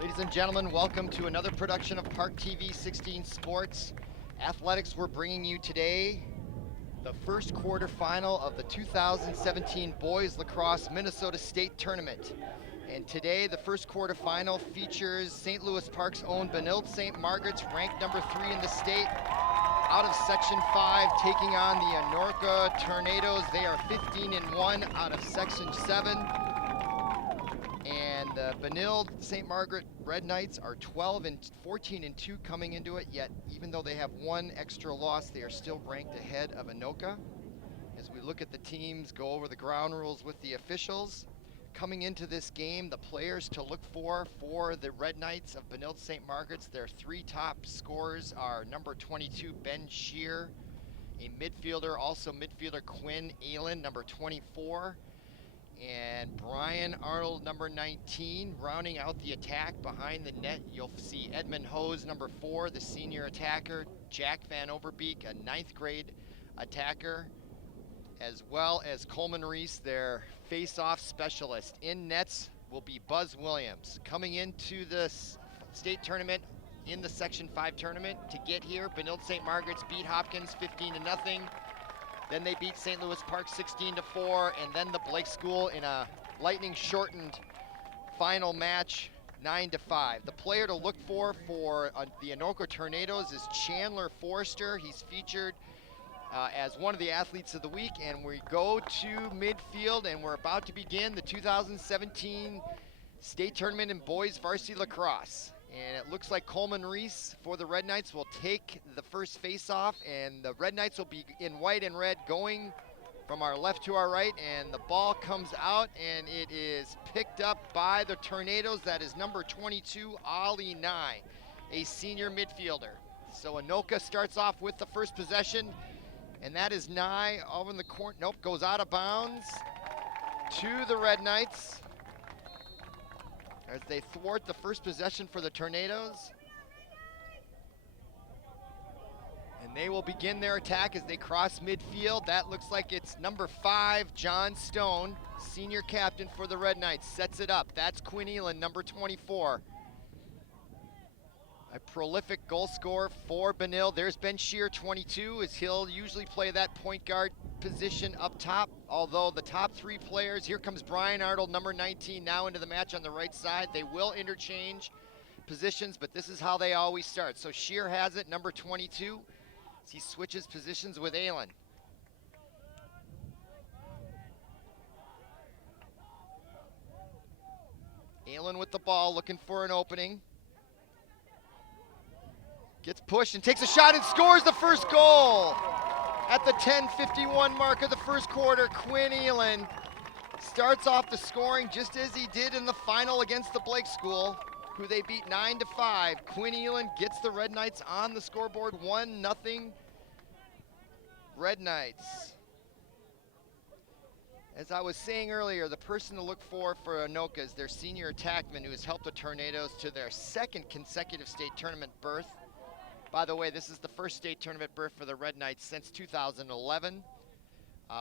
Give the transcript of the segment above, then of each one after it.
Ladies and gentlemen, welcome to another production of Park TV 16 Sports. Athletics, we're bringing you today the first quarterfinal of the 2017 Boys Lacrosse Minnesota State Tournament. And today, the first quarterfinal features St. Louis Park's own Benilde St. Margaret's, ranked number 3 in the state, out of Section 5, taking on the Anoka Tornadoes. They are 15-1 out of Section 7. And the Benilde St. Margaret Red Knights are 14-2 coming into it, yet even though they have one extra loss, they are still ranked ahead of Anoka. As we look at the teams, go over the ground rules with the officials. Coming into this game, the players to look for the Red Knights of Benilde St. Margaret's, their 3 top scorers are number 22, Ben Shear, a midfielder, also midfielder Quinn Aylen, number 24, and Brian Arnold, number 19. Rounding out the attack behind the net, you'll see Edmund Hose, number 4, the senior attacker, Jack Van Overbeek, a 9th grade attacker, as well as Coleman Reese, their face-off specialist. In nets will be Buzz Williams. Coming into this state tournament, in the Section 5 tournament, to get here, Benilde St. Margaret's beat Hopkins 15-0. Then they beat St. Louis Park 16-4, and then the Blake School in a lightning-shortened final match, 9-5. The player to look for the Anoka Tornadoes is Chandler Forrester. He's featured as one of the athletes of the week, and we go to midfield, and we're about to begin the 2017 state tournament in boys varsity lacrosse. And it looks like Coleman Reese for the Red Knights will take the first face-off, and the Red Knights will be in white and red, going from our left to our right, and the ball comes out, and it is picked up by the Tornadoes. That is number 22, Ali Nye, a senior midfielder. So Anoka starts off with the first possession, and that is Nye over in the corner. Nope, goes out of bounds to the Red Knights as they thwart the first possession for the Tornadoes. And they will begin their attack as they cross midfield. That looks like it's number 5, John Stone, senior captain for the Red Knights, sets it up. That's Quinn Aylen, number 24. A prolific goal scorer for Benilde. There's Ben Shear, 22, as he'll usually play that point guard position up top. Although the top 3 players, here comes Brian Arnold, number 19, now into the match on the right side. They will interchange positions, but this is how they always start. So Shear has it, number 22, as he switches positions with Aylen. Aylen with the ball, looking for an opening. Gets pushed and takes a shot and scores the first goal. At the 10:51 mark of the first quarter, Quinn Aylen starts off the scoring just as he did in the final against the Blake School, who they beat 9-5. Quinn Aylen gets the Red Knights on the scoreboard, 1-0 Red Knights. As I was saying earlier, the person to look for Anoka is their senior attackman, who has helped the Tornadoes to their 2nd consecutive state tournament berth. By the way, this is the first state tournament berth for the Red Knights since 2011,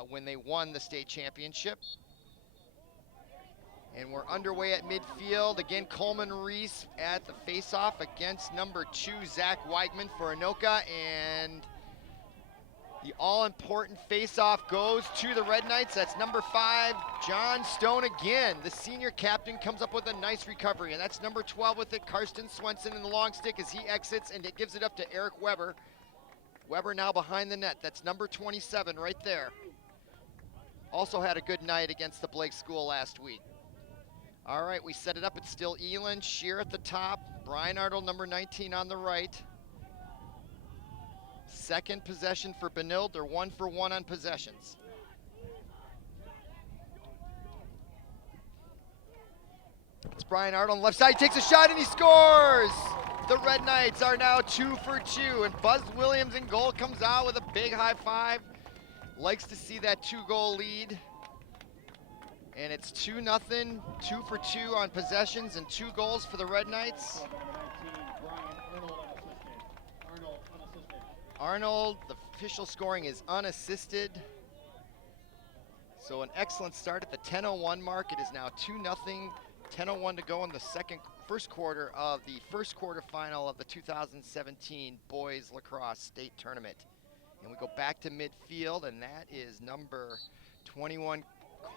when they won the state championship. And we're underway at midfield. Again, Coleman Reese at the face-off against number 2, Zach Weigman for Anoka. And the all-important face-off goes to the Red Knights. That's number 5, John Stone again. The senior captain comes up with a nice recovery, and that's number 12 with it, Karsten Swenson in the long stick as he exits, and it gives it up to Eric Weber. Weber now behind the net. That's number 27 right there. Also had a good night against the Blake School last week. All right, we set it up. It's still Aylen, Shear at the top, Brian Arnold, number 19 on the right. Second possession for Benilde. They're 1-for-1 on possessions. It's Brian Arnold on the left side. He takes a shot and he scores! The Red Knights are now 2-for-2, and Buzz Williams in goal comes out with a big high five. Likes to see that 2-goal lead. And it's 2-0, 2-for-2 on possessions and 2 goals for the Red Knights. Arnold, the official scoring is unassisted. So an excellent start at the 10:01 mark. It is now 2-0 10:01 to go in the first quarter of the first quarterfinal of the 2017 Boys Lacrosse State Tournament. And we go back to midfield, and that is number 21,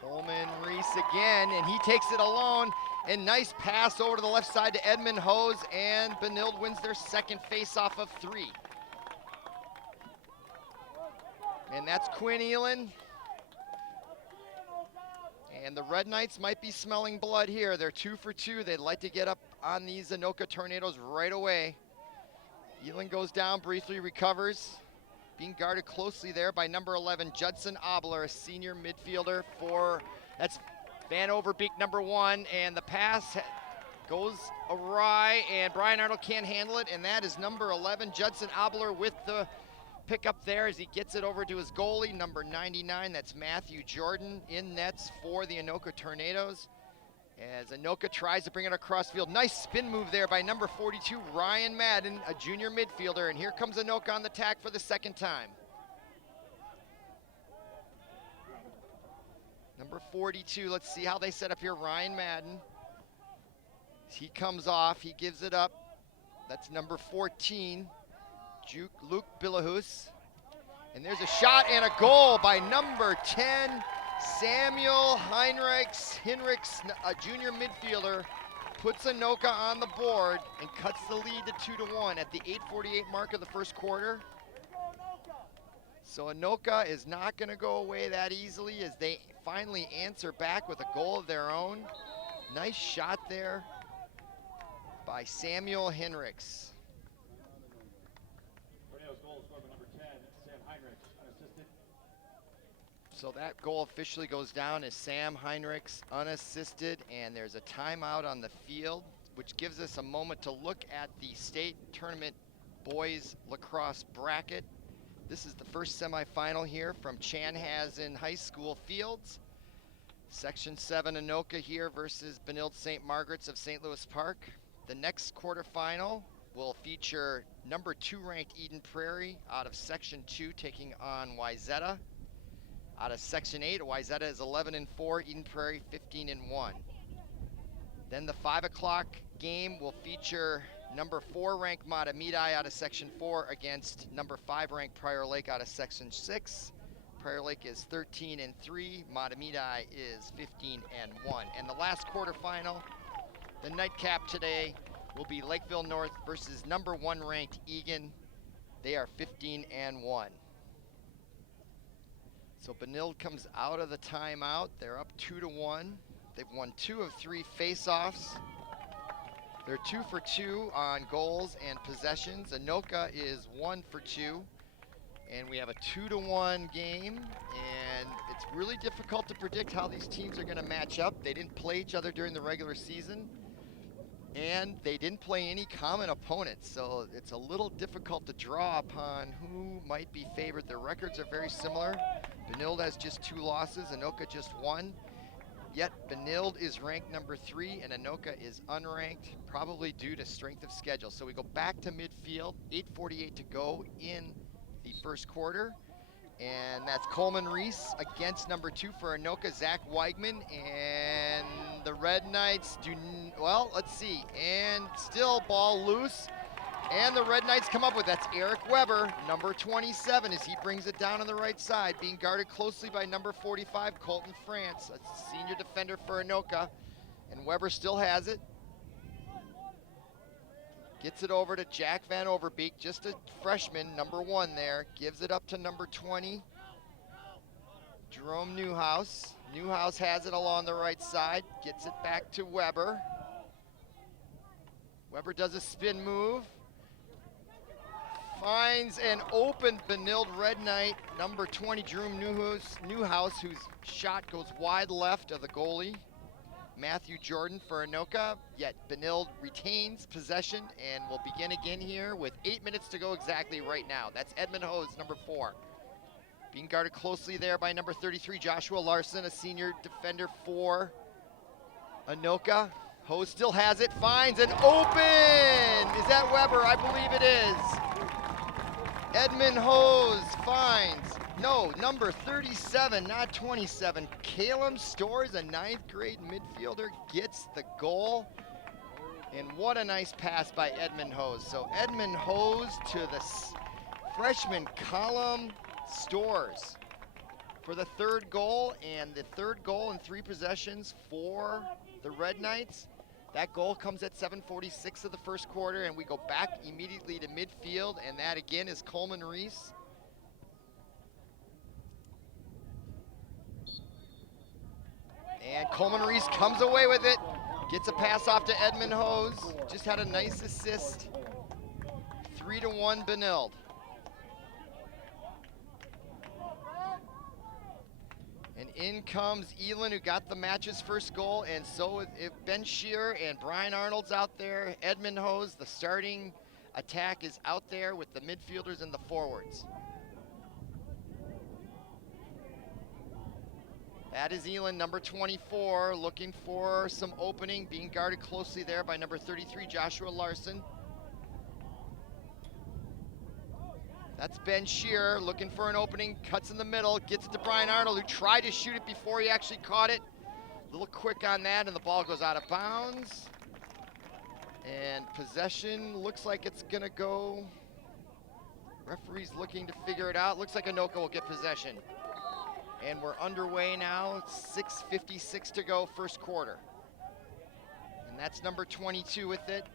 Coleman Reese again, and he takes it alone. And nice pass over to the left side to Edmund Hose, and Benilde wins their second face-off of 3. And that's Quinn Elin. And the Red Knights might be smelling blood here. They're 2 for 2. They'd like to get up on these Anoka Tornadoes right away. Elin goes down, briefly recovers. Being guarded closely there by number 11, Judson Obler, a senior midfielder for, that's Van Overbeek, number 1. And the pass goes awry, and Brian Arnold can't handle it. And that is number 11, Judson Obler, with the pick up there as he gets it over to his goalie, number 99, that's Matthew Jordan, in nets for the Anoka Tornadoes. As Anoka tries to bring it across field. Nice spin move there by number 42, Ryan Madden, a junior midfielder. And here comes Anoka on the attack for the second time. Number 42, let's see how they set up here. Ryan Madden. He comes off, he gives it up. That's number 14. Luke Billahus. And there's a shot and a goal by number 10, Samuel Hinrichs, a junior midfielder, puts Anoka on the board and cuts the lead to 2-1 at the 8:48 mark of the first quarter. So Anoka is not going to go away that easily as they finally answer back with a goal of their own. Nice shot there by Samuel Hinrichs. So that goal officially goes down as Sam Heinrichs unassisted, and there's a timeout on the field, which gives us a moment to look at the state tournament boys lacrosse bracket. This is the first semifinal here from Chanhassen High School fields. Section 7 Anoka here versus Benilde St. Margaret's of St. Louis Park. The next quarterfinal will feature number 2 ranked Eden Prairie out of Section 2 taking on Wayzata. Out of Section 8, Wayzata is 11-4, Eden Prairie 15-1. Then the 5 o'clock game will feature number 4 ranked Matamidi out of Section 4 against number 5 ranked Prior Lake out of Section 6. Prior Lake is 13-3, Matamidi is 15-1. And the last quarterfinal, the nightcap today, will be Lakeville North versus number 1 ranked Egan. They are 15-1. So Benilde comes out of the timeout. They're up 2-1. They've won 2 of 3 face-offs. They're 2 for 2 on goals and possessions. Anoka is 1 for 2. And we have a 2-1 game. And it's really difficult to predict how these teams are going to match up. They didn't play each other during the regular season. And they didn't play any common opponents. So it's a little difficult to draw upon who might be favored. Their records are very similar. Benilde has just 2 losses, Anoka just 1. Yet Benilde is ranked number 3 and Anoka is unranked, probably due to strength of schedule. So we go back to midfield, 8:48 to go in the first quarter. And that's Coleman Reese against number 2 for Anoka, Zach Weigman. And the Red Knights well, let's see. And still ball loose. And the Red Knights come up with, that's Eric Weber, number 27, as he brings it down on the right side, being guarded closely by number 45, Colton France, a senior defender for Anoka. And Weber still has it. Gets it over to Jack Van Overbeek, just a freshman, number 1 there. Gives it up to number 20, Jerome Newhouse. Newhouse has it along the right side, gets it back to Weber. Weber does a spin move. Finds an open Benilde Red Knight, number 20, Jerome Newhouse, whose shot goes wide left of the goalie, Matthew Jordan for Anoka. Yet Benilde retains possession and will begin again here with 8 minutes to go exactly right now. That's Edmund Hose, number 4. Being guarded closely there by number 33, Joshua Larson, a senior defender for Anoka. Hose still has it, finds an open! Is that Weber? I believe it is. Edmund Hose finds No, number 37, not 27. Calum Storrs, a 9th grade midfielder, gets the goal. And what a nice pass by Edmund Hose. So Edmund Hose to the freshman Calum Storrs for the 3rd goal, and the 3rd goal in 3 possessions for the Red Knights. That goal comes at 7:46 of the 1st quarter, and we go back immediately to midfield, and that again is Coleman Reese. And Coleman Reese comes away with it, gets a pass off to Edmund Hose, just had a nice assist. 3-1 Benilde. And in comes Elin, who got the match's 1st goal, and so Ben Shearer and Brian Arnold's out there. Edmund Hose, the starting attack, is out there with the midfielders and the forwards. That is Elin, number 24, looking for some opening, being guarded closely there by number 33, Joshua Larson. That's Ben Shearer looking for an opening, cuts in the middle, gets it to Brian Arnold, who tried to shoot it before he actually caught it. A little quick on that, and the ball goes out of bounds. And possession looks like it's gonna go. Referee's looking to figure it out. Looks like Anoka will get possession. And we're underway now, 6:56 to go, 1st quarter. And that's number 22 with it,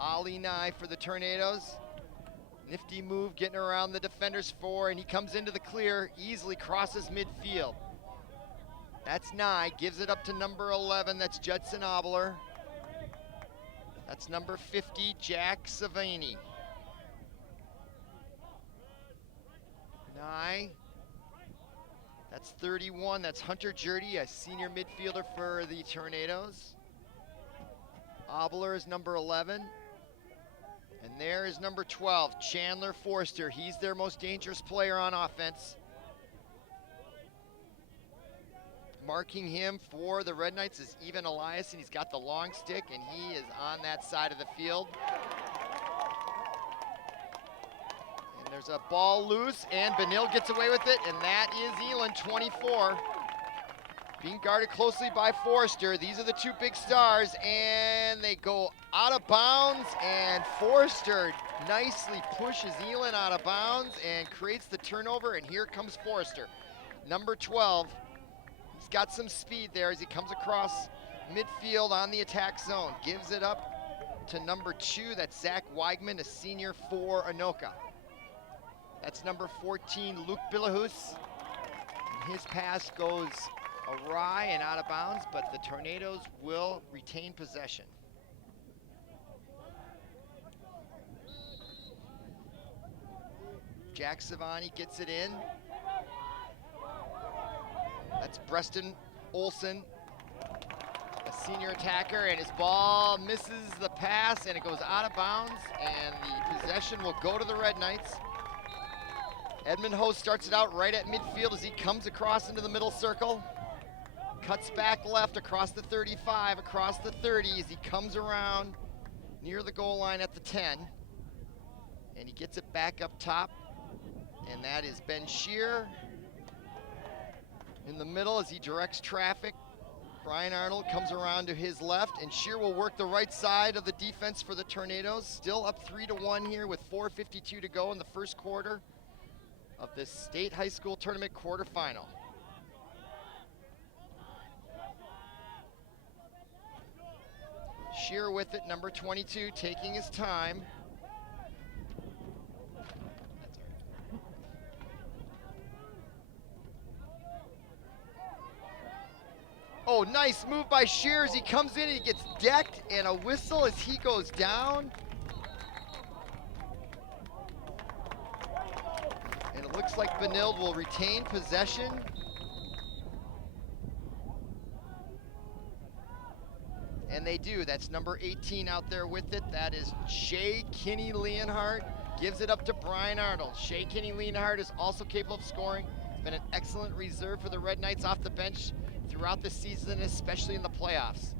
Ali Nye for the Tornadoes. Nifty move, getting around the defender's 4, and he comes into the clear, easily crosses midfield. That's Nye, gives it up to number 11, that's Judson Obler. That's number 50, Jack Savani. Nye. That's 31, that's Hunter Jurdy, a senior midfielder for the Tornadoes. Obler is number 11. And there is number 12, Chandler Forster. He's their most dangerous player on offense. Marking him for the Red Knights is Evan Elias, and he's got the long stick, and he is on that side of the field. And there's a ball loose, and Benilde gets away with it, and that is Elin, 24. Being guarded closely by Forster. These are the 2 big stars, and they go out of bounds, and Forster nicely pushes Elin out of bounds and creates the turnover, and here comes Forster. Number 12, he's got some speed there as he comes across midfield on the attack zone. Gives it up to number 2, that's Zach Weigman, a senior for Anoka. That's number 14, Luke Billahus. And his pass goes awry and out of bounds, but the Tornadoes will retain possession. Jack Savani gets it in. That's Preston Olson, a senior attacker, and his ball misses the pass, and it goes out of bounds, and the possession will go to the Red Knights. Edmund Hose starts it out right at midfield as he comes across into the middle circle. Cuts back left across the 35, across the 30 as he comes around near the goal line at the 10. And he gets it back up top. And that is Ben Shearer in the middle as he directs traffic. Brian Arnold comes around to his left, and Shearer will work the right side of the defense for the Tornadoes. Still up 3-1 here with 4:52 to go in the 1st quarter of this state high school tournament quarterfinal. Shearer with it, number 22, taking his time. Oh, nice move by Shearer as he comes in and he gets decked, and a whistle as he goes down. And it looks like Benilde will retain possession. And they do. That's number 18 out there with it. That is Shea Kinney Leonhardt. Gives it up to Brian Arnold. Shea Kinney Leonhardt is also capable of scoring. He's been an excellent reserve for the Red Knights off the bench throughout the season, especially in the playoffs.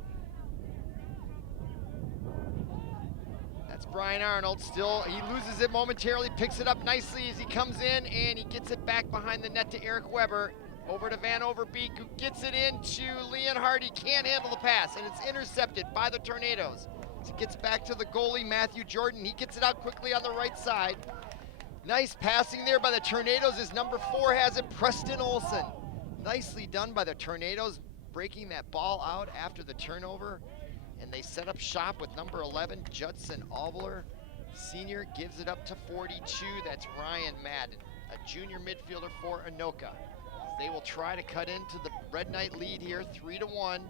That's Brian Arnold. Still, he loses it momentarily, picks it up nicely as he comes in, and he gets it back behind the net to Eric Weber. Over to Van Overbeek, who gets it into Leonhardt. He can't handle the pass, and it's intercepted by the Tornadoes. As it gets back to the goalie, Matthew Jordan. He gets it out quickly on the right side. Nice passing there by the Tornadoes as number 4 has it, Preston Olson. Nicely done by the Tornadoes, breaking that ball out after the turnover. And they set up shop with number 11, Judson Albler. Senior gives it up to 42. That's Ryan Madden, a junior midfielder for Anoka. They will try to cut into the Red Knight lead here, 3-1.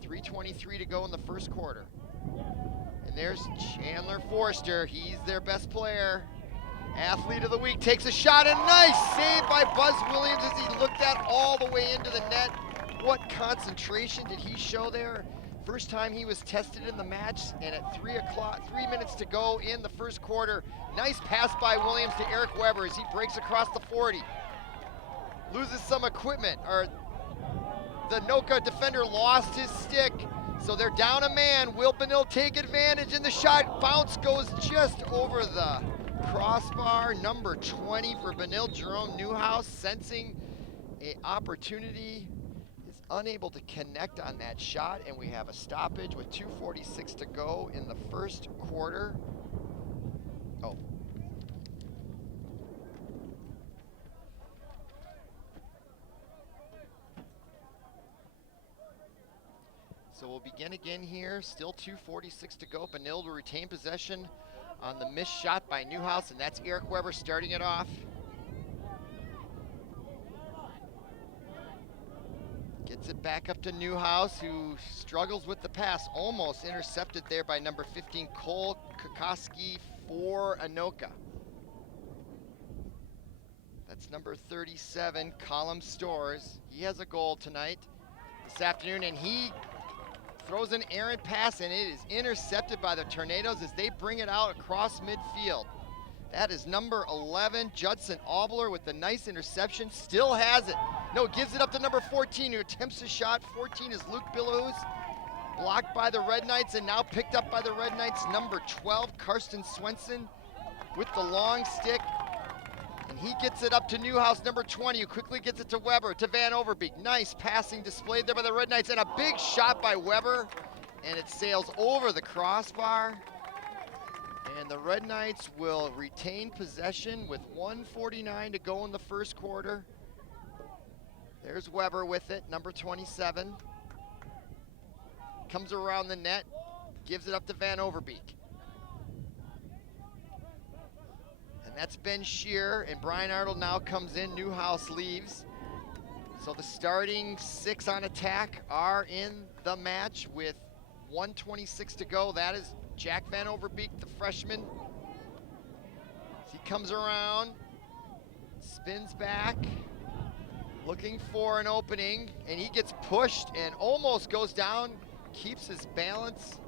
3:23 to go in the first quarter. And there's Chandler Forster. He's their best player. Athlete of the week takes a shot, and nice save by Buzz Williams as he looked at all the way into the net. What concentration did he show there? First time he was tested in the match, and at 3 minutes to go in the first quarter, nice pass by Williams to Eric Weber as he breaks across the 40. Loses some equipment, or the Anoka defender lost his stick, so they're down a man. Will Benilde take advantage, and the shot bounce goes just over the crossbar. Number 20 for Benilde, Jerome Newhouse, sensing an opportunity, is unable to connect on that shot, and we have a stoppage with 2:46 to go in the first quarter. Oh. So we'll begin again here, still 2:46 to go. Benilde will retain possession on the missed shot by Newhouse, and that's Eric Weber starting it off. Gets it back up to Newhouse, who struggles with the pass, almost intercepted there by number 15, Cole Kokoski for Anoka. That's number 37, Colum Stores. He has a goal tonight, this afternoon, and he throws an errant pass, and it is intercepted by the Tornadoes as they bring it out across midfield. That is number 11, Judson Albler, with the nice interception. Still has it. No, gives it up to number 14, who attempts a shot. 14 is Luke Billahus. Blocked by the Red Knights, and now picked up by the Red Knights. Number 12, Karsten Swenson, with the long stick. And he gets it up to Newhouse, number 20, who quickly gets it to Weber, to Van Overbeek. Nice passing displayed there by the Red Knights, and a big shot by Weber, and it sails over the crossbar. And the Red Knights will retain possession with 1:49 to go in the first quarter. There's Weber with it, number 27. Comes around the net, gives it up to Van Overbeek. And that's Ben Shear, and Brian Arnold now comes in. Newhouse leaves. So the starting 6 on attack are in the match with 1:26 to go. That is Jack Van Overbeek, the freshman. As he comes around, spins back, looking for an opening, and he gets pushed and almost goes down, keeps his balance.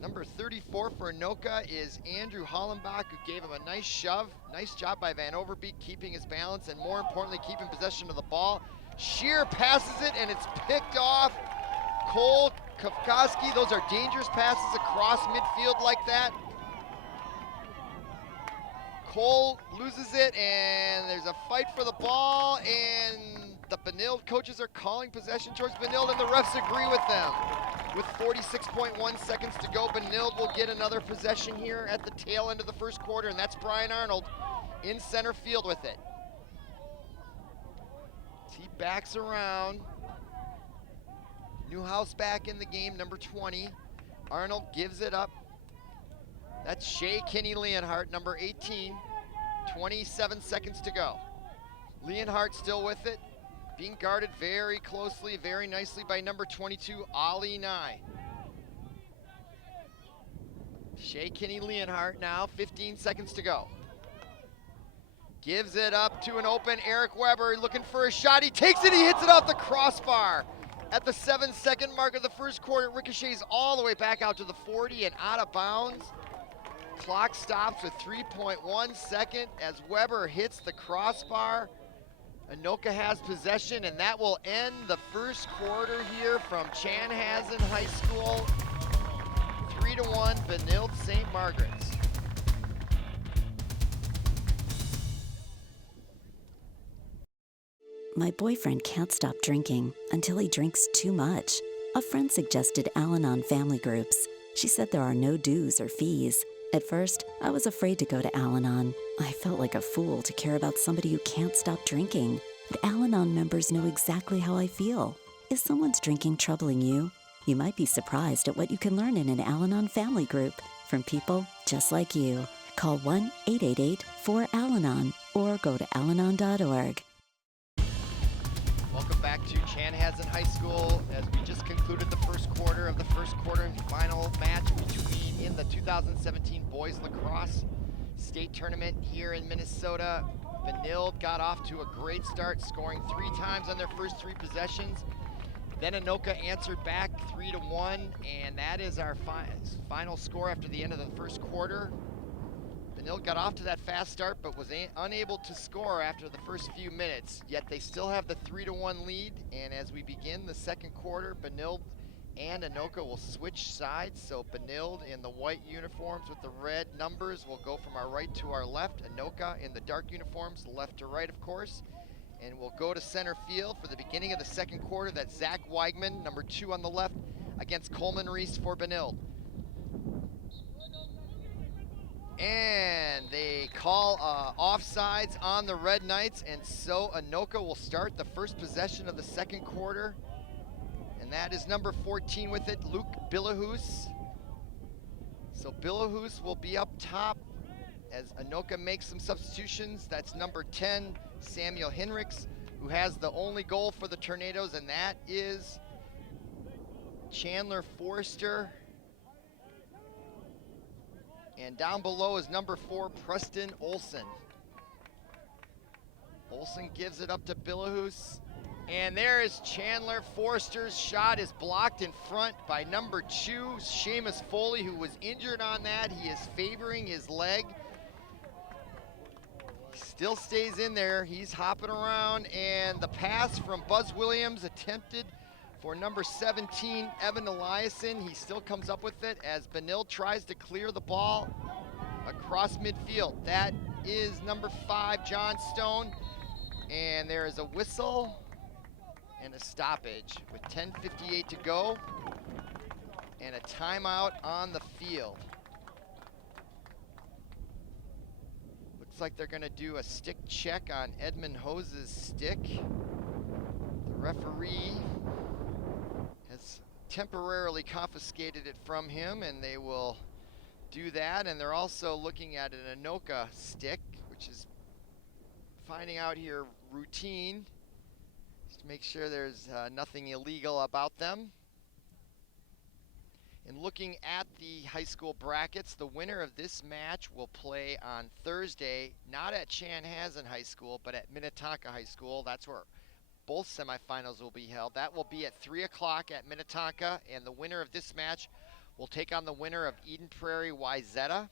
Number 34 for Anoka is Andrew Hollenbach, who gave him a nice shove. Nice job by Van Overbeek keeping his balance, and more importantly, keeping possession of the ball. Shear passes it, and it's picked off. Cole Kokoski, those are dangerous passes across midfield like that. Cole loses it, and there's a fight for the ball, and the Benilde coaches are calling possession towards Benilde, and the refs agree with them. With 46.1 seconds to go, Benilde will get another possession here at the tail end of the first quarter, and that's Brian Arnold in center field with it. He backs around. Newhouse back in the game, number 20. Arnold gives it up. That's Shea Kinney Leonhardt, number 18. 27 seconds to go. Leonhardt still with it, being guarded very closely, very nicely by number 22, Ali Nye. Shea Kinney Leonhardt now, 15 seconds to go. Gives it up to an open Eric Weber, looking for a shot. He takes it, he hits it off the crossbar. At the 7-second mark of the first quarter, it ricochets all the way back out to the 40 and out of bounds. Clock stops with 3.1 seconds as Weber hits the crossbar. Anoka has possession, and that will end the first quarter here from Chanhassen High School. 3-1 Benilde St. Margaret's. My boyfriend can't stop drinking until he drinks too much. A friend suggested Al-Anon family groups. She said there are no dues or fees. At first, I was afraid to go to Al-Anon. I felt like a fool to care about somebody who can't stop drinking. But Al-Anon members know exactly how I feel. If someone's drinking troubling you, you might be surprised at what you can learn in an Al-Anon family group from people just like you. Call 1-888-4-AL-ANON or go to alanon.org. Welcome back to Chanhassen High School as we just concluded the first quarter of the first quarter final match in the 2017 Boys Lacrosse State Tournament here in Minnesota. Benilde got off to a great start, scoring 3 times on their first 3 possessions. Then Anoka answered back 3-1, and that is our final score after the end of the first quarter. Benilde got off to that fast start, but was unable to score after the first few minutes, yet they still have the 3-1 lead, and as we begin the second quarter, Benilde and Anoka will switch sides, so Benilde in the white uniforms with the red numbers will go from our right to our left, Anoka in the dark uniforms, left to right of course, and we'll go to center field for the beginning of the second quarter. That's Zach Weigman, number 2 on the left, against Coleman Reese for Benilde. And they call offsides on the Red Knights, and so Anoka will start the first possession of the second quarter. And that is number 14 with it, Luke Billahus. So Billahus will be up top as Anoka makes some substitutions. That's number 10, Samuel Hinrichs, who has the only goal for the Tornadoes, and that is Chandler Forrester. And down below is number 4, Preston Olson. Olson gives it up to Billahus. And there is Chandler. Forrester's shot is blocked in front by number 2, Seamus Foley, who was injured on that. He is favoring his leg. Still stays in there. He's hopping around. And the pass from Buzz Williams attempted for number 17, Evan Eliason. He still comes up with it as Benilde tries to clear the ball across midfield. That is number 5, John Stone. And there is a whistle and a stoppage with 10:58 to go and a timeout on the field. Looks like they're gonna do a stick check on Edmund Hose's stick. The referee has temporarily confiscated it from him, and they will do that. And they're also looking at an Anoka stick, which is finding out here routine, just to make sure there's nothing illegal about them. And looking at the high school brackets, the winner of this match will play on Thursday, not at Chanhassen High School, but at Minnetonka High School. That's where both semifinals will be held. That will be at 3 o'clock at Minnetonka, and the winner of this match will take on the winner of Eden Prairie Wyzetta.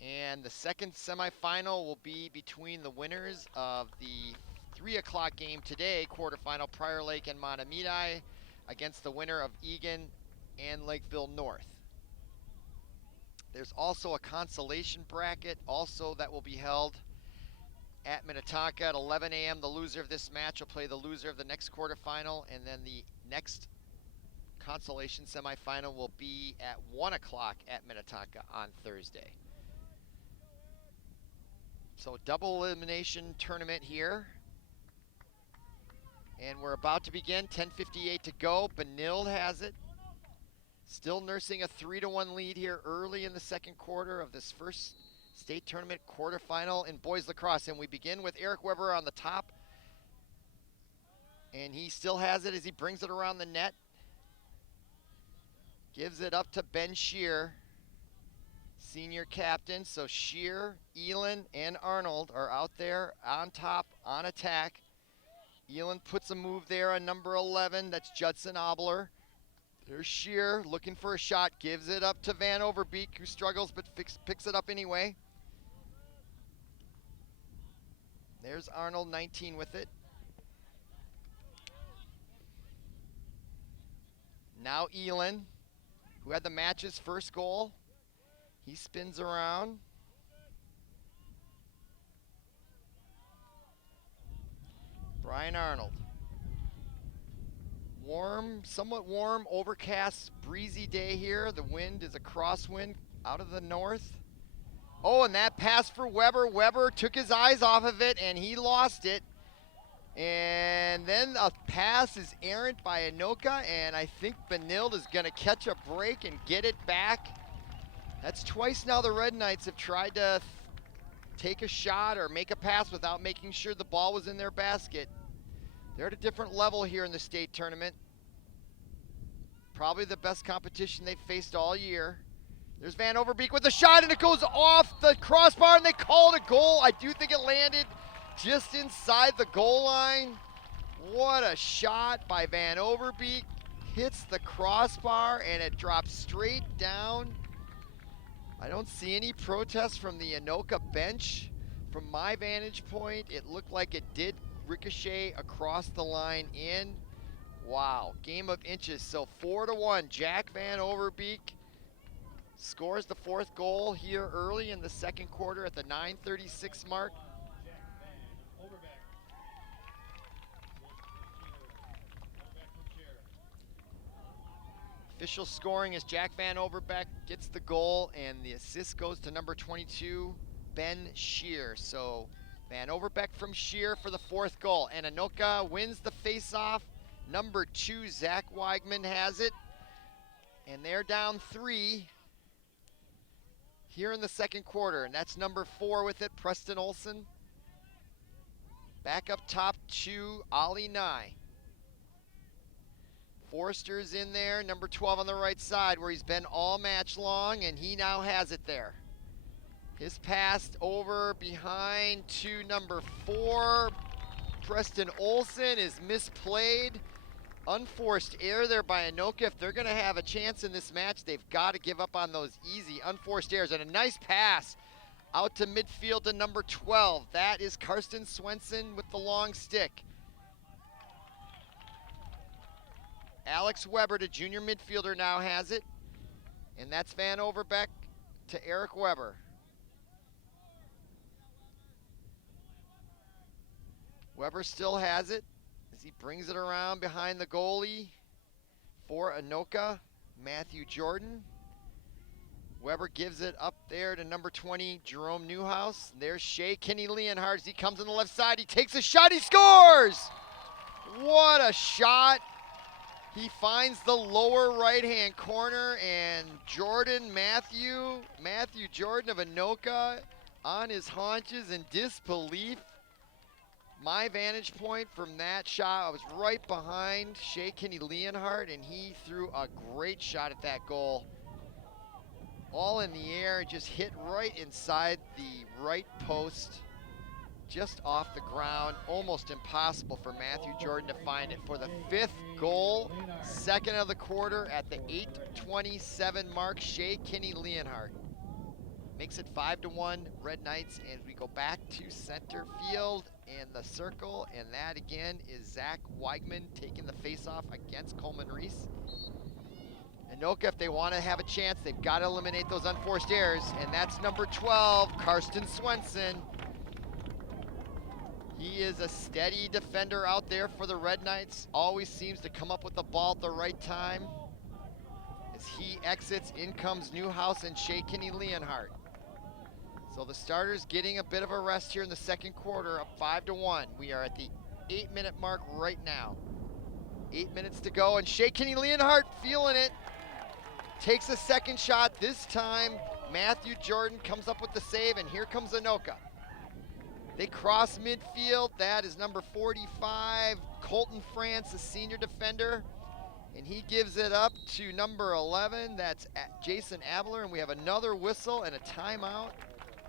And the second semifinal will be between the winners of the 3 o'clock game today, quarterfinal, Prior Lake and Mahtomedi, against the winner of Egan and Lakeville North. There's also a consolation bracket also that will be held at Minnetonka at 11 a.m. The loser of this match will play the loser of the next quarterfinal, and then the next consolation semifinal will be at 1 o'clock at Minnetonka on Thursday. So double elimination tournament here. And we're about to begin, 10:58 to go. Benilde has it. Still nursing a 3-1 lead here early in the second quarter of this first state tournament quarterfinal in boys lacrosse. And we begin with Eric Weber on the top. And he still has it as he brings it around the net. Gives it up to Ben Shear, senior captain. So Shear, Elin, and Arnold are out there on top, on attack. Elin puts a move there on number 11. That's Judson Obler. There's Shear looking for a shot. Gives it up to Van Overbeek, who struggles but picks it up anyway. There's Arnold, 19 with it. Now Elin, who had the match's first goal. He spins around. Brian Arnold. Warm, somewhat warm, overcast, breezy day here. The wind is a crosswind out of the north. Oh, and that pass for Weber. Weber took his eyes off of it, and he lost it. And then a pass is errant by Anoka, and I think Benilde is going to catch a break and get it back. That's twice now the Red Knights have tried to take a shot or make a pass without making sure the ball was in their basket. They're at a different level here in the state tournament. Probably the best competition they've faced all year. There's Van Overbeek with a shot, and it goes off the crossbar, and they call it a goal. I do think it landed just inside the goal line. What a shot by Van Overbeek. Hits the crossbar, and it drops straight down. I don't see any protest from the Anoka bench. From my vantage point, it looked like it did ricochet across the line in. Wow, game of inches. So 4-1, Jack Van Overbeek scores the fourth goal here early in the second quarter at the 9:36 mark. Official scoring is Jack Van Overbeek gets the goal, and the assist goes to number 22, Ben Shear. So Van Overbeek from Shear for the fourth goal, and Anoka wins the faceoff. Number 2, Zach Weigman has it, and they're down 3 here in the second quarter, and that's number 4 with it, Preston Olson. Back up top to Ollie Nye. Forster's in there, number 12 on the right side, where he's been all match long, and he now has it there. His pass over behind to number 4, Preston Olson, is misplayed. Unforced error there by Anoka. If they're going to have a chance in this match, they've got to give up on those easy unforced errors. And a nice pass out to midfield to number 12. That is Karsten Swenson with the long stick. Alex Weber, the junior midfielder, now has it. And that's Van Overbeek to Eric Weber. Weber still has it as he brings it around behind the goalie for Anoka, Matthew Jordan. Weber gives it up there to number 20, Jerome Newhouse. There's Shea Kenny Leonhardt as he comes on the left side. He takes a shot, he scores! What a shot! He finds the lower right-hand corner, and Matthew Jordan of Anoka on his haunches in disbelief. My vantage point from that shot, I was right behind Shea Kenny Leonhardt, and he threw a great shot at that goal. All in the air, just hit right inside the right post, just off the ground. Almost impossible for Matthew Jordan to find it for the 5th goal, second of the quarter at the 8:27 mark. Shea Kenny Leonhardt makes it 5-1 Red Knights, and we go back to center field in the circle, and that again is Zach Weigman taking the faceoff against Coleman Reese. Anoka, if they want to have a chance, they've got to eliminate those unforced errors, and that's number 12, Karsten Swenson. He is a steady defender out there for the Red Knights, always seems to come up with the ball at the right time. As he exits, in comes Newhouse and Shea Kenny Leonhardt. So the starters getting a bit of a rest here in the second quarter, up 5-1. We are at the 8-minute mark right now. 8 minutes to go, and Shea Kenny Leonhardt feeling it. Takes a second shot. This time, Matthew Jordan comes up with the save, and here comes Anoka. They cross midfield. That is number 45, Colton France, the senior defender. And he gives it up to number 11. That's Jason Abler, and we have another whistle and a timeout.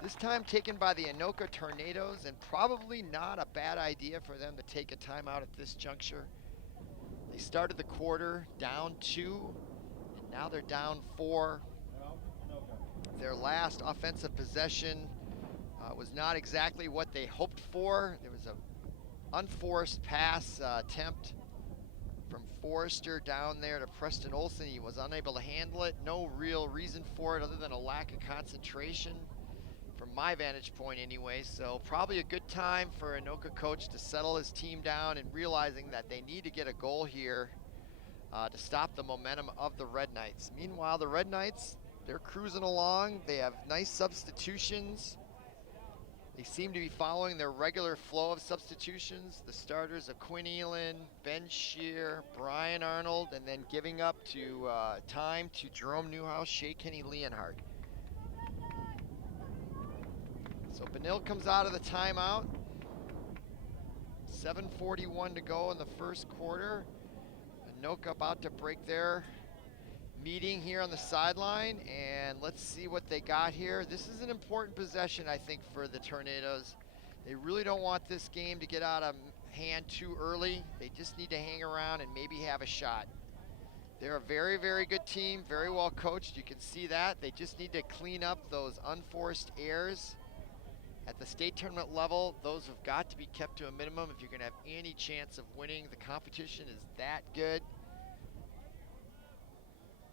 This time taken by the Anoka Tornadoes, and probably not a bad idea for them to take a timeout at this juncture. They started the quarter down 2, and now they're down 4. Their last offensive possession was not exactly what they hoped for. There was an unforced pass attempt from Forrester down there to Preston Olson. He was unable to handle it. No real reason for it other than a lack of concentration from my vantage point anyway. So probably a good time for Anoka coach to settle his team down and realizing that they need to get a goal here to stop the momentum of the Red Knights. Meanwhile, the Red Knights, they're cruising along. They have nice substitutions. They seem to be following their regular flow of substitutions. The starters of Quinn Elin, Ben Shear, Brian Arnold, and then giving up to time to Jerome Newhouse, Shea Kenny Leonhardt. So Benilde comes out of the timeout. 7:41 to go in the first quarter. Anoka about to break their meeting here on the sideline, and let's see what they got here. This is an important possession, I think, for the Tornadoes. They really don't want this game to get out of hand too early. They just need to hang around and maybe have a shot. They're a very, very good team, very well coached. You can see that. They just need to clean up those unforced errors. At the state tournament level, those have got to be kept to a minimum if you're going to have any chance of winning. The competition is that good.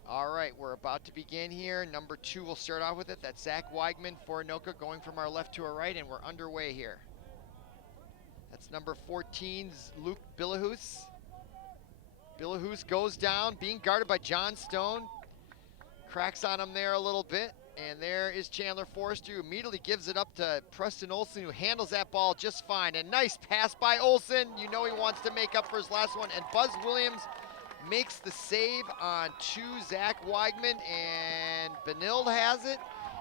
All right, we're about to begin here. Number 2 will start off with it. That's Zach Weigman for Anoka, going from our left to our right, and we're underway here. That's number 14's Luke Billahus. Billahus goes down, being guarded by John Stone. Cracks on him there a little bit. And there is Chandler Forrester, who immediately gives it up to Preston Olson, who handles that ball just fine. A nice pass by Olson. You know he wants to make up for his last one. And Buzz Williams makes the save on to Zach Weigman, and Benilde has it.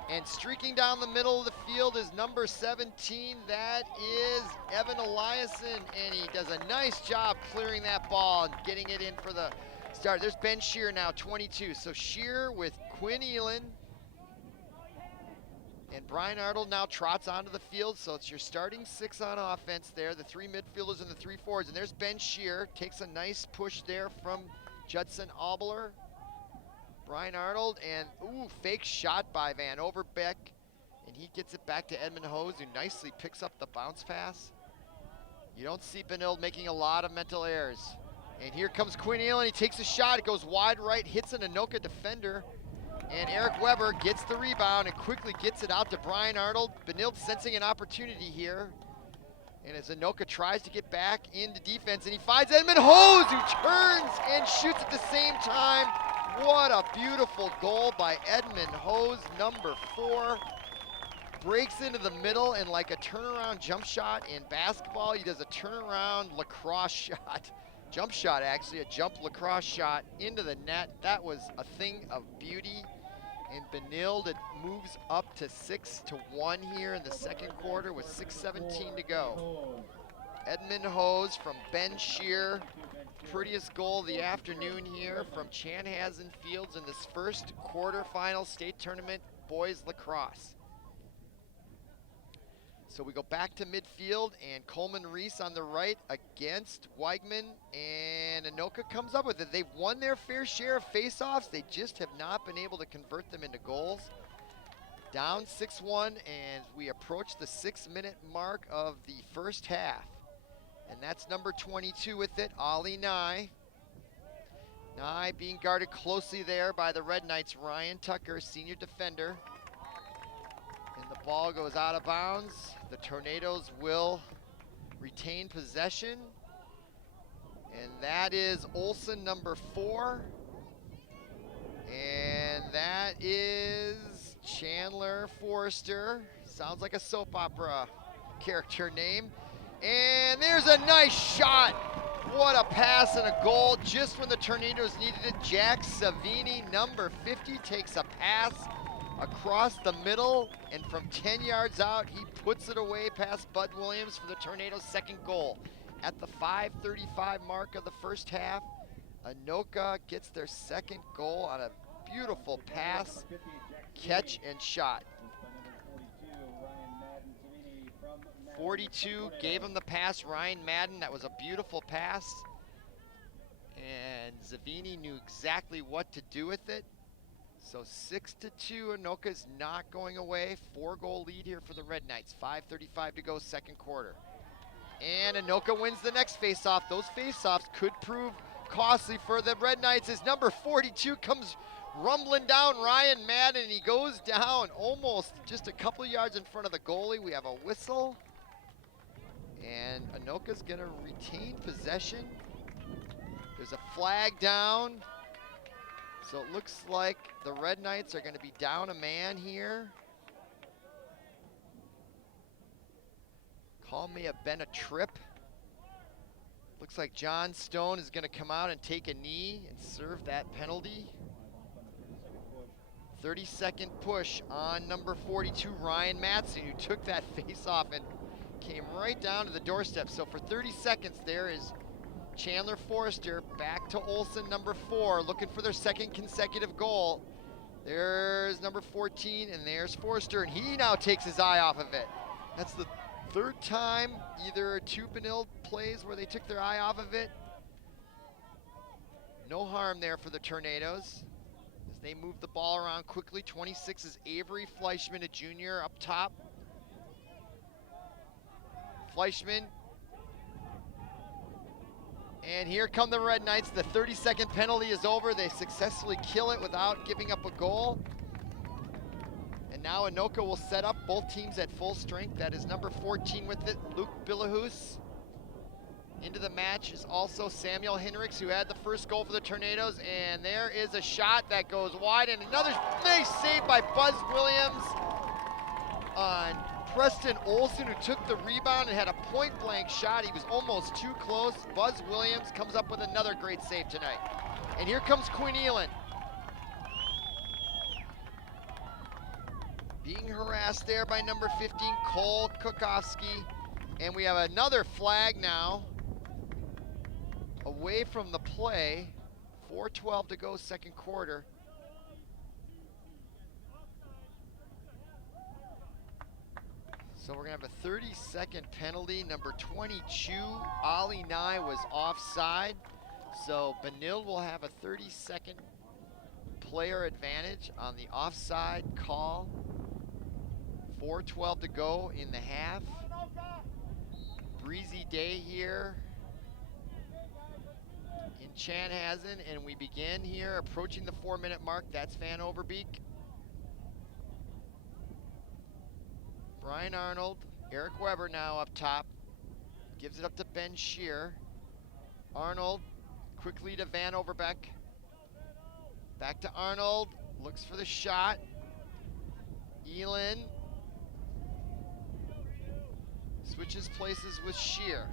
And streaking down the middle of the field is number 17. That is Evan Eliasson, and he does a nice job clearing that ball and getting it in for the start. There's Ben Shear now, 22. So Shear with Quinn Elin. And Brian Arnold now trots onto the field, so it's your starting 6 on offense there, the 3 midfielders and the 3 forwards. And there's Ben Shear, takes a nice push there from Judson Aubler. Brian Arnold, and fake shot by Van Overbeck. And he gets it back to Edmund Hose, who nicely picks up the bounce pass. You don't see Benilde making a lot of mental errors. And here comes Quinn Elin, he takes a shot, it goes wide right, hits an Anoka defender. And Eric Weber gets the rebound and quickly gets it out to Brian Arnold. Benilde sensing an opportunity here. And as Anoka tries to get back into defense, and he finds Edmund Hose, who turns and shoots at the same time. What a beautiful goal by Edmund Hose, number 4. Breaks into the middle, and like a turnaround jump shot in basketball, he does a turnaround lacrosse shot. Jump shot, actually, a jump lacrosse shot into the net. That was a thing of beauty. And Benilde, it moves up to 6-1 here in the second quarter with 6:17 to go. Edmund Hose from Ben Shear. Prettiest goal of the afternoon here from Chanhassen Fields in this first quarterfinal state tournament boys lacrosse. So we go back to midfield, and Coleman Reese on the right against Weigman, and Anoka comes up with it. They've won their fair share of face-offs. They just have not been able to convert them into goals. Down 6-1, and we approach the 6-minute mark of the first half. And that's number 22 with it, Ollie Nye. Nye being guarded closely there by the Red Knights, Ryan Tucker, senior defender. And the ball goes out of bounds. The Tornadoes will retain possession. And that is Olson, number 4. And that is Chandler Forrester. Sounds like a soap opera character name. And there's a nice shot. What a pass and a goal just when the Tornadoes needed it. Jack Savini, number 50, takes a pass across the middle, and from 10 yards out, he puts it away past Bud Williams for the Tornadoes' second goal. At the 5:35 mark of the first half, Anoka gets their second goal on a beautiful pass, catch, and shot. 42 gave him the pass, Ryan Madden. That was a beautiful pass. And Zavini knew exactly what to do with it. So 6-2, Anoka's not going away. 4-goal lead here for the Red Knights. 5:35 to go, second quarter. And Anoka wins the next faceoff. Those faceoffs could prove costly for the Red Knights as number 42 comes rumbling down Ryan Madden, and he goes down almost just a couple yards in front of the goalie. We have a whistle, and Anoka's gonna retain possession. There's a flag down, so it looks like the Red Knights are gonna be down a man here. Call may have been a trip. Looks like John Stone is gonna come out and take a knee and serve that penalty. 30-second push on number 42, Ryan Matson, who took that face off and came right down to the doorstep. So for 30 seconds, there is Chandler Forrester back to Olsen, number 4, looking for their second consecutive goal. There's number 14, and there's Forrester, and he now takes his eye off of it. That's the third time, either two Benilde plays where they took their eye off of it. No harm there for the Tornadoes as they move the ball around quickly. 26 is Avery Fleischman, a junior, up top. Fleischman. And here come the Red Knights. The 30-second penalty is over. They successfully kill it without giving up a goal. And now Anoka will set up both teams at full strength. That is number 14 with it, Luke Billahus. Into the match is also Samuel Hinrichs, who had the first goal for the Tornadoes. And there is a shot that goes wide, and another nice save by Buzz Williams on Preston Olsen, who took the rebound and had a point-blank shot. He was almost too close. Buzz Williams comes up with another great save tonight. And here comes Quinn Elin. Being harassed there by number 15, Cole Kukowski. And we have another flag now. Away from the play. 4:12 to go, second quarter. So we're gonna have a 30-second penalty. Number 22, Ali Nye, was offside. So Benilde will have a 30-second player advantage on the offside call. 4:12 to go in the half. Breezy day here in Chanhassen, and we begin here approaching the 4-minute mark. That's Van Overbeek. Brian Arnold, Eric Weber now up top. Gives it up to Ben Shear. Arnold quickly to Van Overbeek. Back to Arnold, looks for the shot. Elin switches places with Shear.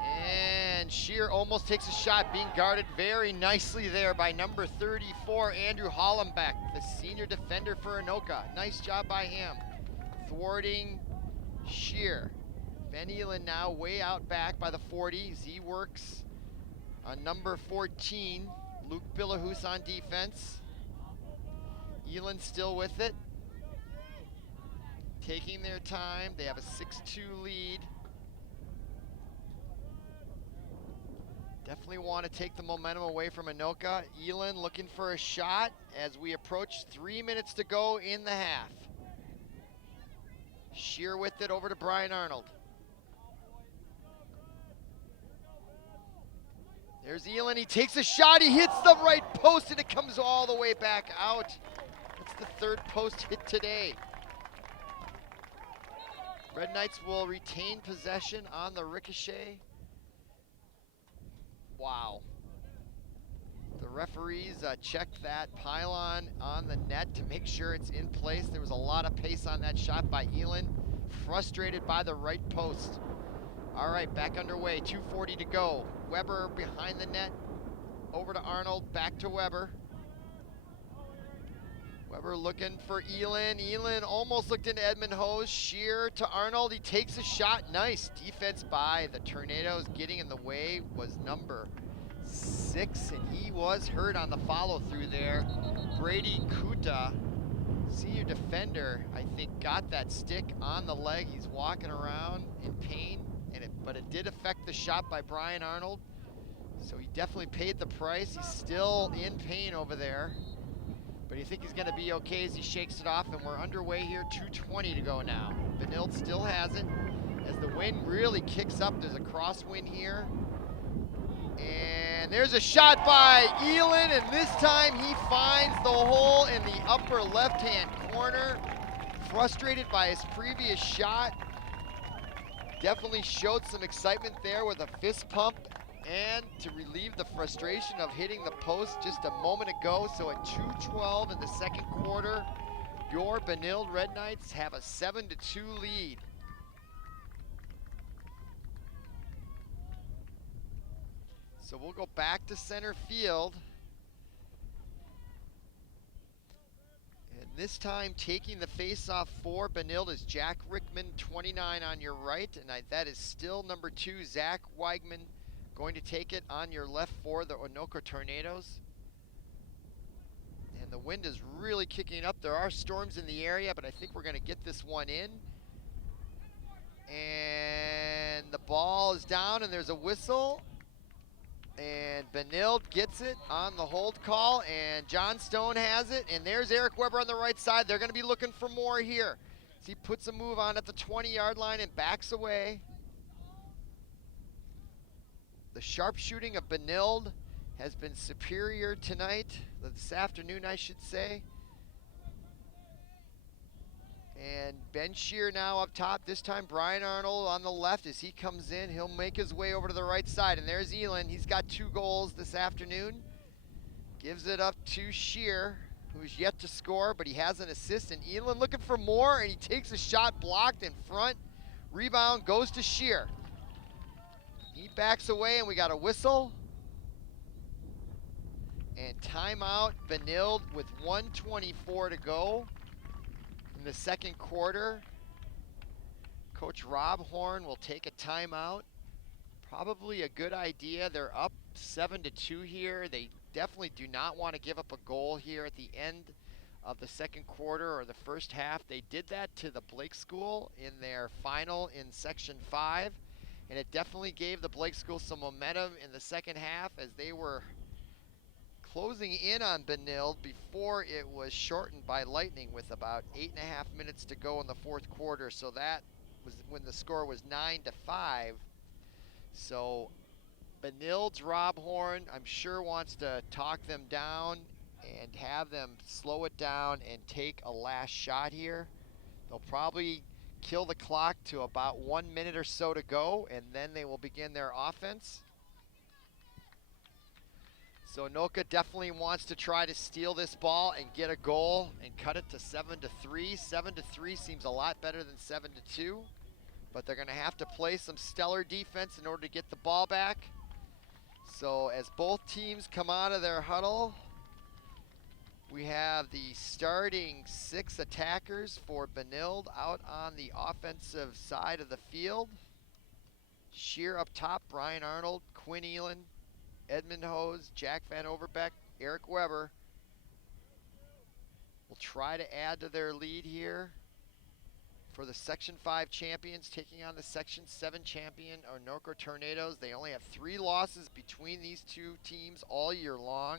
And Shear almost takes a shot, being guarded very nicely there by number 34, Andrew Hollenbeck, the senior defender for Anoka. Nice job by him, thwarting Shear. Ben Elin now way out back by the 40. Z works on number 14, Luke Billahus on defense. Elin still with it, taking their time. They have a 6-2 lead. Definitely want to take the momentum away from Anoka. Elin looking for a shot as we approach 3 minutes to go in the half. Shear with it over to Brian Arnold. There's Elin, he takes a shot, he hits the right post, and it comes all the way back out. It's the third post hit today. Red Knights will retain possession on the ricochet. Wow. The referees checked that pylon on the net to make sure it's in place. There was a lot of pace on that shot by Elin, frustrated by the right post. All right, back underway, 2:40 to go. Weber behind the net, over to Arnold, back to Weber. Weber looking for Elin. Elin almost looked into Edmund Hose. Shear to Arnold. He takes a shot. Nice defense by the Tornadoes. Getting in the way was number 6, and he was hurt on the follow through there. Brady Kuta, senior defender, I think got that stick on the leg. He's walking around in pain, but it did affect the shot by Brian Arnold. So he definitely paid the price. He's still in pain over there. But you think he's gonna be okay as he shakes it off, and we're underway here, 2:20 to go now. Benilde still has it as the wind really kicks up. There's a crosswind here. And there's a shot by Elin, and this time he finds the hole in the upper left-hand corner. Frustrated by his previous shot. Definitely showed some excitement there with a fist pump and to relieve the frustration of hitting the post just a moment ago. So at 2:12 in the second quarter, your Benilde Red Knights have a 7-2 lead. So we'll go back to center field. And this time taking the face-off for Benilde is Jack Rickman, 29 on your right. And that is still number 2, Zach Weigman, going to take it on your left for the Anoka Tornadoes. And the wind is really kicking up. There are storms in the area, but I think we're going to get this one in. And the ball is down, and there's a whistle. And Benilde gets it on the hold call, and John Stone has it, and there's Eric Weber on the right side. They're going to be looking for more here. So he puts a move on at the 20-yard line and backs away. The sharpshooting of Benilde has been superior tonight, this afternoon I should say. And Ben Shear now up top. This time Brian Arnold on the left as he comes in. He'll make his way over to the right side. And there's Elin. He's got 2 goals this afternoon. Gives it up to Shear, who's yet to score, but he has an assist. And Elin looking for more, and he takes a shot blocked in front. Rebound goes to Shear. He backs away, and we got a whistle. And timeout, Benilde with 1:24 to go. In the second quarter, Coach Rob Horn will take a timeout. Probably a good idea. They're up 7-2 here. They definitely do not want to give up a goal here at the end of the second quarter or the first half. They did that to the Blake School in their final in Section 5, and it definitely gave the Blake School some momentum in the second half as they were closing in on Benilde before it was shortened by lightning with about 8.5 minutes to go in the fourth quarter. So that was when the score was 9-5. So Benilde's Rob Horn, I'm sure, wants to talk them down and have them slow it down and take a last shot here. They'll probably kill the clock to about 1 minute or so to go, and then they will begin their offense. So Anoka definitely wants to try to steal this ball and get a goal and cut it to 7-3. 7-3 seems a lot better than 7-2, but they're going to have to play some stellar defense in order to get the ball back. So as both teams come out of their huddle, we have the starting 6 attackers for Benilde out on the offensive side of the field. Shear up top, Brian Arnold, Quinn Elin, Edmund Hose, Jack Van Overbeck, Eric Weber will try to add to their lead here for the Section 5 champions taking on the Section 7 champion Anoka Tornadoes. They only have 3 losses between these 2 teams all year long.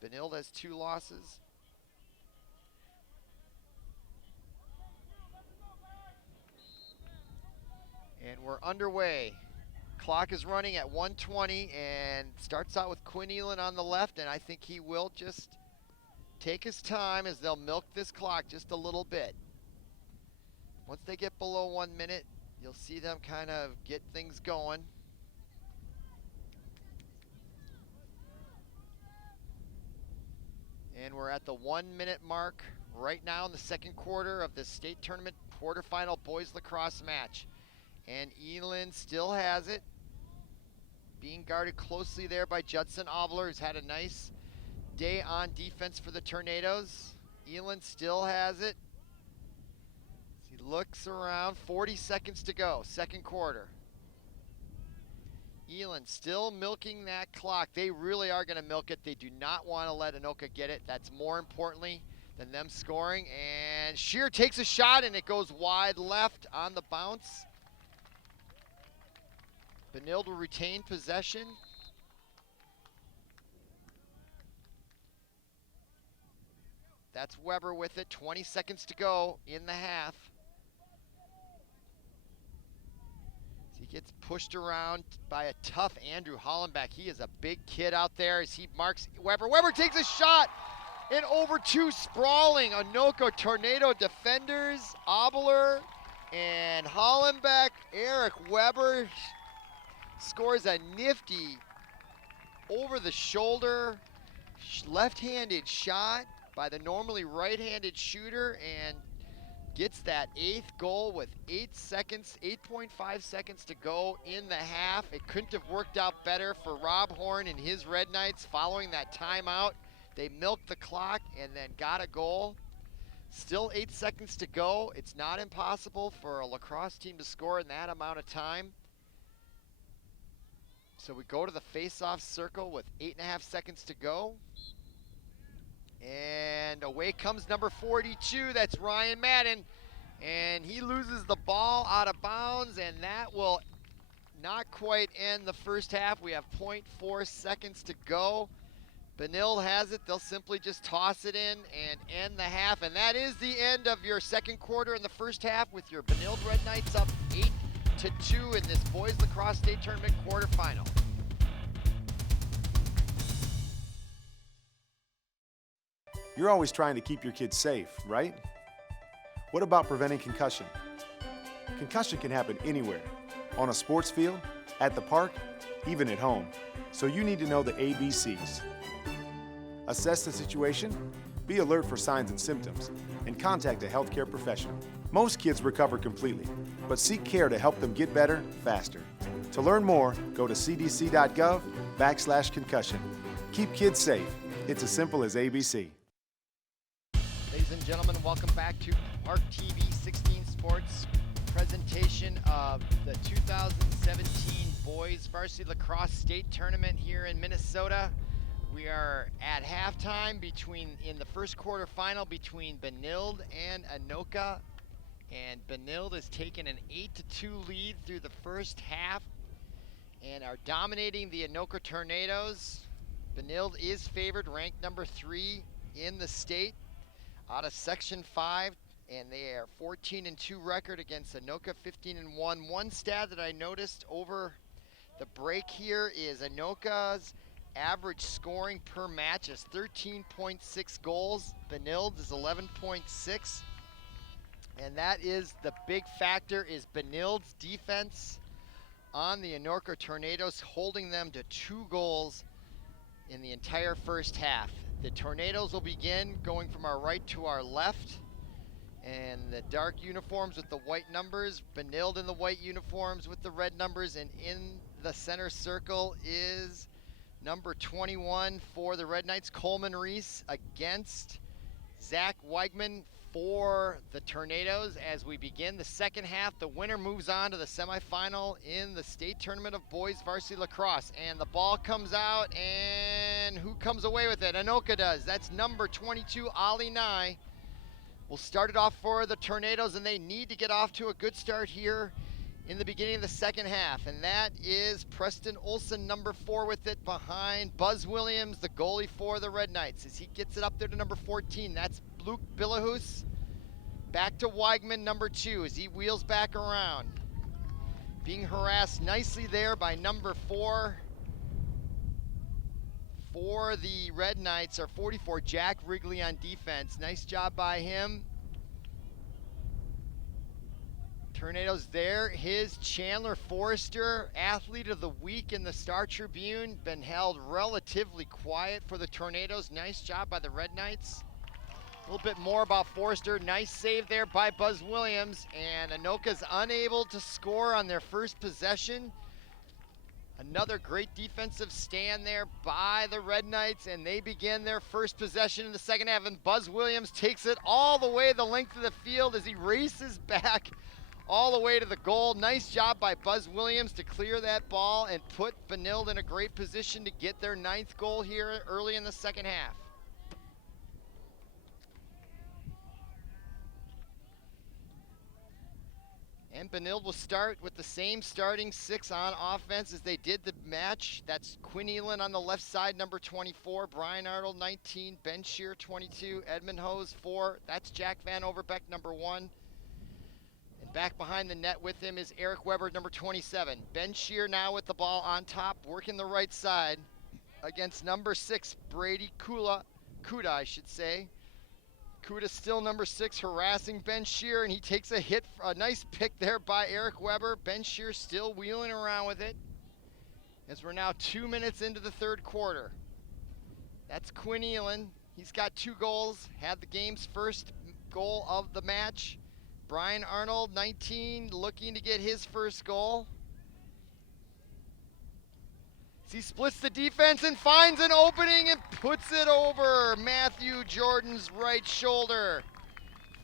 Benilde has 2 losses. And we're underway. Clock is running at 1:20 and starts out with Quinn Elin on the left, and I think he will just take his time as they'll milk this clock just a little bit. Once they get below 1 minute, you'll see them kind of get things going. And we're at the 1 minute mark right now in the second quarter of the state tournament quarterfinal boys lacrosse match. And Elin still has it, being guarded closely there by Judson Obler, who's had a nice day on defense for the Tornadoes. Elin still has it. He looks around, 40 seconds to go, second quarter. Elin still milking that clock. They really are going to milk it. They do not want to let Anoka get it. That's more importantly than them scoring. And Shear takes a shot, and it goes wide left on the bounce. Benilde will retain possession. That's Weber with it, 20 seconds to go in the half. Gets pushed around by a tough Andrew Hollenbeck. He is a big kid out there as he marks Weber. Weber takes a shot and over two sprawling Anoka Tornado defenders, Obler and Hollenbeck. Eric Weber scores a nifty over the shoulder left-handed shot by the normally right-handed shooter and gets that 8th goal with 8.5 seconds to go in the half. It couldn't have worked out better for Rob Horn and his Red Knights following that timeout. They milked the clock and then got a goal. Still 8 seconds to go. It's not impossible for a lacrosse team to score in that amount of time. So we go to the face-off circle with 8.5 seconds to go. And away comes number 42, that's Ryan Madden. And he loses the ball out of bounds, and that will not quite end the first half. We have 0.4 seconds to go. Benilde has it, they'll simply just toss it in and end the half. And that is the end of your second quarter in the first half with your Benilde Red Knights up 8-2 in this boys lacrosse state tournament quarterfinal. You're always trying to keep your kids safe, right? What about preventing concussion? Concussion can happen anywhere, on a sports field, at the park, even at home. So you need to know the ABCs. Assess the situation, be alert for signs and symptoms, and contact a healthcare professional. Most kids recover completely, but seek care to help them get better faster. To learn more, go to cdc.gov/concussion. Keep kids safe. It's as simple as ABC. Ladies and gentlemen, welcome back to Park TV 16 Sports presentation of the 2017 Boys Varsity Lacrosse State Tournament here in Minnesota. We are at halftime in the first quarter final between Benilde and Anoka. And Benilde has taken an 8-2 lead through the first half and are dominating the Anoka Tornadoes. Benilde is favored, ranked number 3 in the state out of Section 5, and they are 14-2 record against Anoka, 15-1. One stat that I noticed over the break here is Anoka's average scoring per match is 13.6 goals. Benilde is 11.6. And that is the big factor is Benilde's defense on the Anoka Tornadoes, holding them to 2 goals in the entire first half. The Tornadoes will begin going from our right to our left. And the dark uniforms with the white numbers, Benilde in the white uniforms with the red numbers, and in the center circle is number 21 for the Red Knights, Coleman Reese, against Zach Weigman for the Tornadoes. As we begin the second half, the winner moves on to the semifinal in the state tournament of boys varsity lacrosse. And the ball comes out, and who comes away with it? Anoka does. That's number 22, Ali Nye. We'll start it off for the Tornadoes, and they need to get off to a good start here in the beginning of the second half. And that is Preston Olson, number 4, with it behind Buzz Williams, the goalie for the Red Knights. As he gets it up there to number 14, that's Luke Billahus. Back to Weigman, number 2, as he wheels back around. Being harassed nicely there by number 4 for the Red Knights, are 44, Jack Wrigley on defense. Nice job by him. Tornadoes there. His Chandler Forrester, Athlete of the Week in the Star Tribune, been held relatively quiet for the Tornadoes. Nice job by the Red Knights. A little bit more about Forrester. Nice save there by Buzz Williams, and Anoka's unable to score on their first possession. Another great defensive stand there by the Red Knights, and they begin their first possession in the second half, and Buzz Williams takes it all the way the length of the field as he races back all the way to the goal. Nice job by Buzz Williams to clear that ball and put Benilde in a great position to get their 9th goal here early in the second half. And Benilde will start with the same starting 6 on offense as they did the match. That's Quinn Elin on the left side, number 24, Brian Arnold, 19, Ben Shear, 22, Edmund Hose, 4. That's Jack Van Overbeck, number 1. And Back behind the net with him is Eric Weber, number 27. Ben Shear now with the ball on top, working the right side against number 6, Brady Kuda, I should say. Kuda still number 6, harassing Ben Shear, and he takes a hit, a nice pick there by Eric Weber. Ben Shear still wheeling around with it as we're now 2 minutes into the third quarter. That's Quinn Elan. He's got 2 goals, had the game's first goal of the match. Brian Arnold, 19, looking to get his first goal. He splits the defense and finds an opening and puts it over Matthew Jordan's right shoulder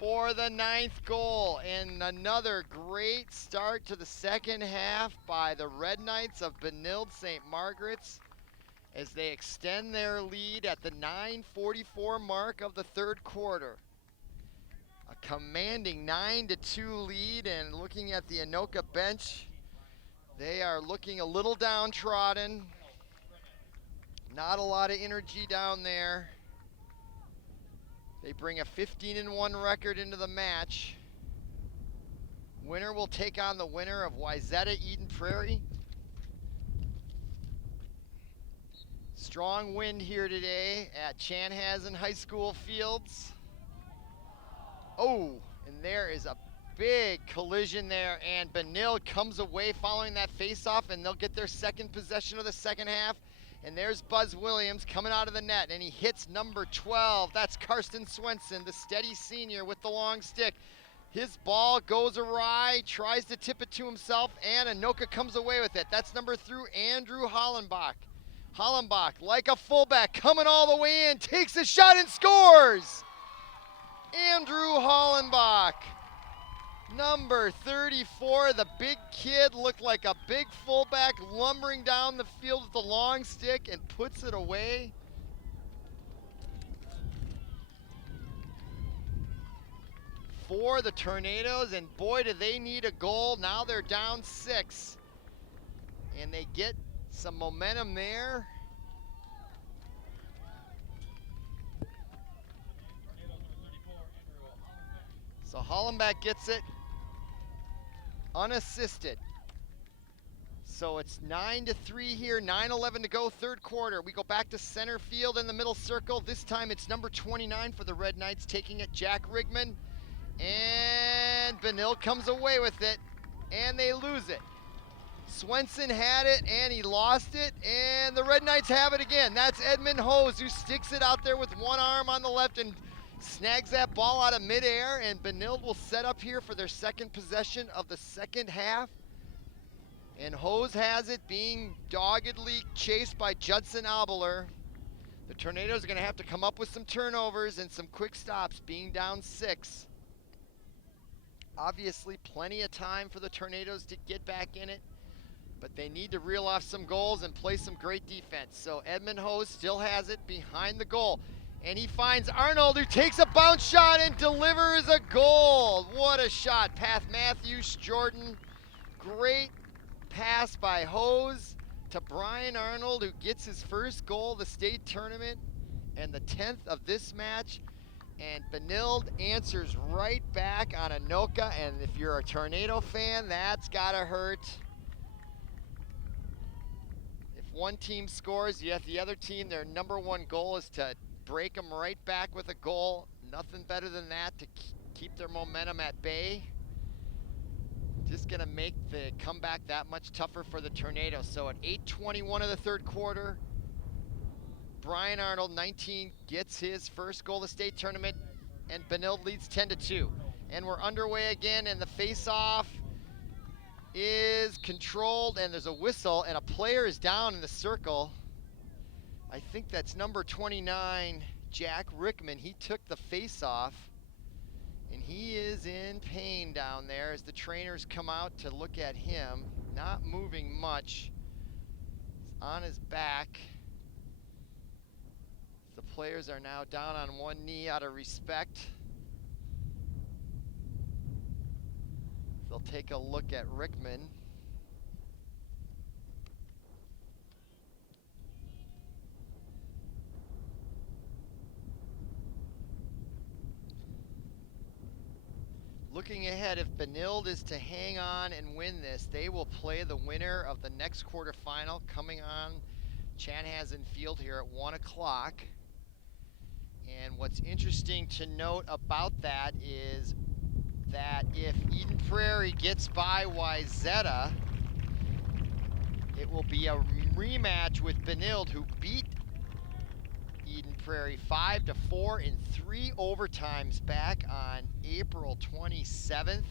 for the 9th goal. And another great start to the second half by the Red Knights of Benilde St. Margaret's as they extend their lead at the 9:44 mark of the third quarter. A commanding 9-2 lead, and looking at the Anoka bench, they are looking a little downtrodden. Not a lot of energy down there. They bring a 15-1 record into the match. Winner will take on the winner of Wayzata Eden Prairie. Strong wind here today at Chanhassen High School fields. Oh, and there is a big collision there, and Benilde comes away following that faceoff, and they'll get their second possession of the second half. And there's Buzz Williams coming out of the net, and he hits number 12. That's Karsten Swenson, the steady senior with the long stick. His ball goes awry, tries to tip it to himself, and Anoka comes away with it. That's number 3, Andrew Hollenbach. Hollenbach, like a fullback, coming all the way in, takes a shot and scores! Andrew Hollenbach, number 34, the big kid, looked like a big fullback, lumbering down the field with the long stick and puts it away. For the Tornadoes, and boy, do they need a goal. Now they're down 6, and they get some momentum there. So Hollenbach gets it unassisted. So it's 9-3 here, 9:11 to go, third quarter. We go back to center field in the middle circle. This time it's number 29 for the Red Knights, taking it, Jack Rigman. And Benilde comes away with it, and they lose it. Swenson had it, and he lost it, and the Red Knights have it again. That's Edmund Hose, who sticks it out there with one arm on the left and snags that ball out of midair, and Benilde will set up here for their second possession of the second half. And Hose has it, being doggedly chased by Judson Abler. The Tornadoes are going to have to come up with some turnovers and some quick stops, being down 6. Obviously, plenty of time for the Tornadoes to get back in it, but they need to reel off some goals and play some great defense. So Edmund Hose still has it behind the goal, and he finds Arnold, who takes a bounce shot and delivers a goal. What a shot, Matthews Jordan. Great pass by Hose to Brian Arnold, who gets his first goal of the state tournament and the 10th of this match. And Benilde answers right back on Anoka, and if you're a Tornado fan, that's gotta hurt. If one team scores, yet the other team, their number 1 goal is to break them right back with a goal. Nothing better than that to keep their momentum at bay. Just gonna make the comeback that much tougher for the Tornadoes. So at 8:21 of the third quarter, Brian Arnold, 19, gets his first goal of the state tournament, and Benilde leads 10-2. And we're underway again, and the face-off is controlled, and there's a whistle, and a player is down in the circle. I think that's number 29, Jack Rickman. He took the face-off, and he is in pain down there as the trainers come out to look at him. Not moving much. He's on his back. The players are now down on one knee out of respect. They'll take a look at Rickman. looking ahead, if Benilde is to hang on and win this, they will play the winner of the next quarterfinal coming on Chanhassen Field here at 1 o'clock. And what's interesting to note about that is that if Eden Prairie gets by Wayzata, it will be a rematch with Benilde, who beat Eden Prairie 5-4 in 3 overtimes back on April 27th.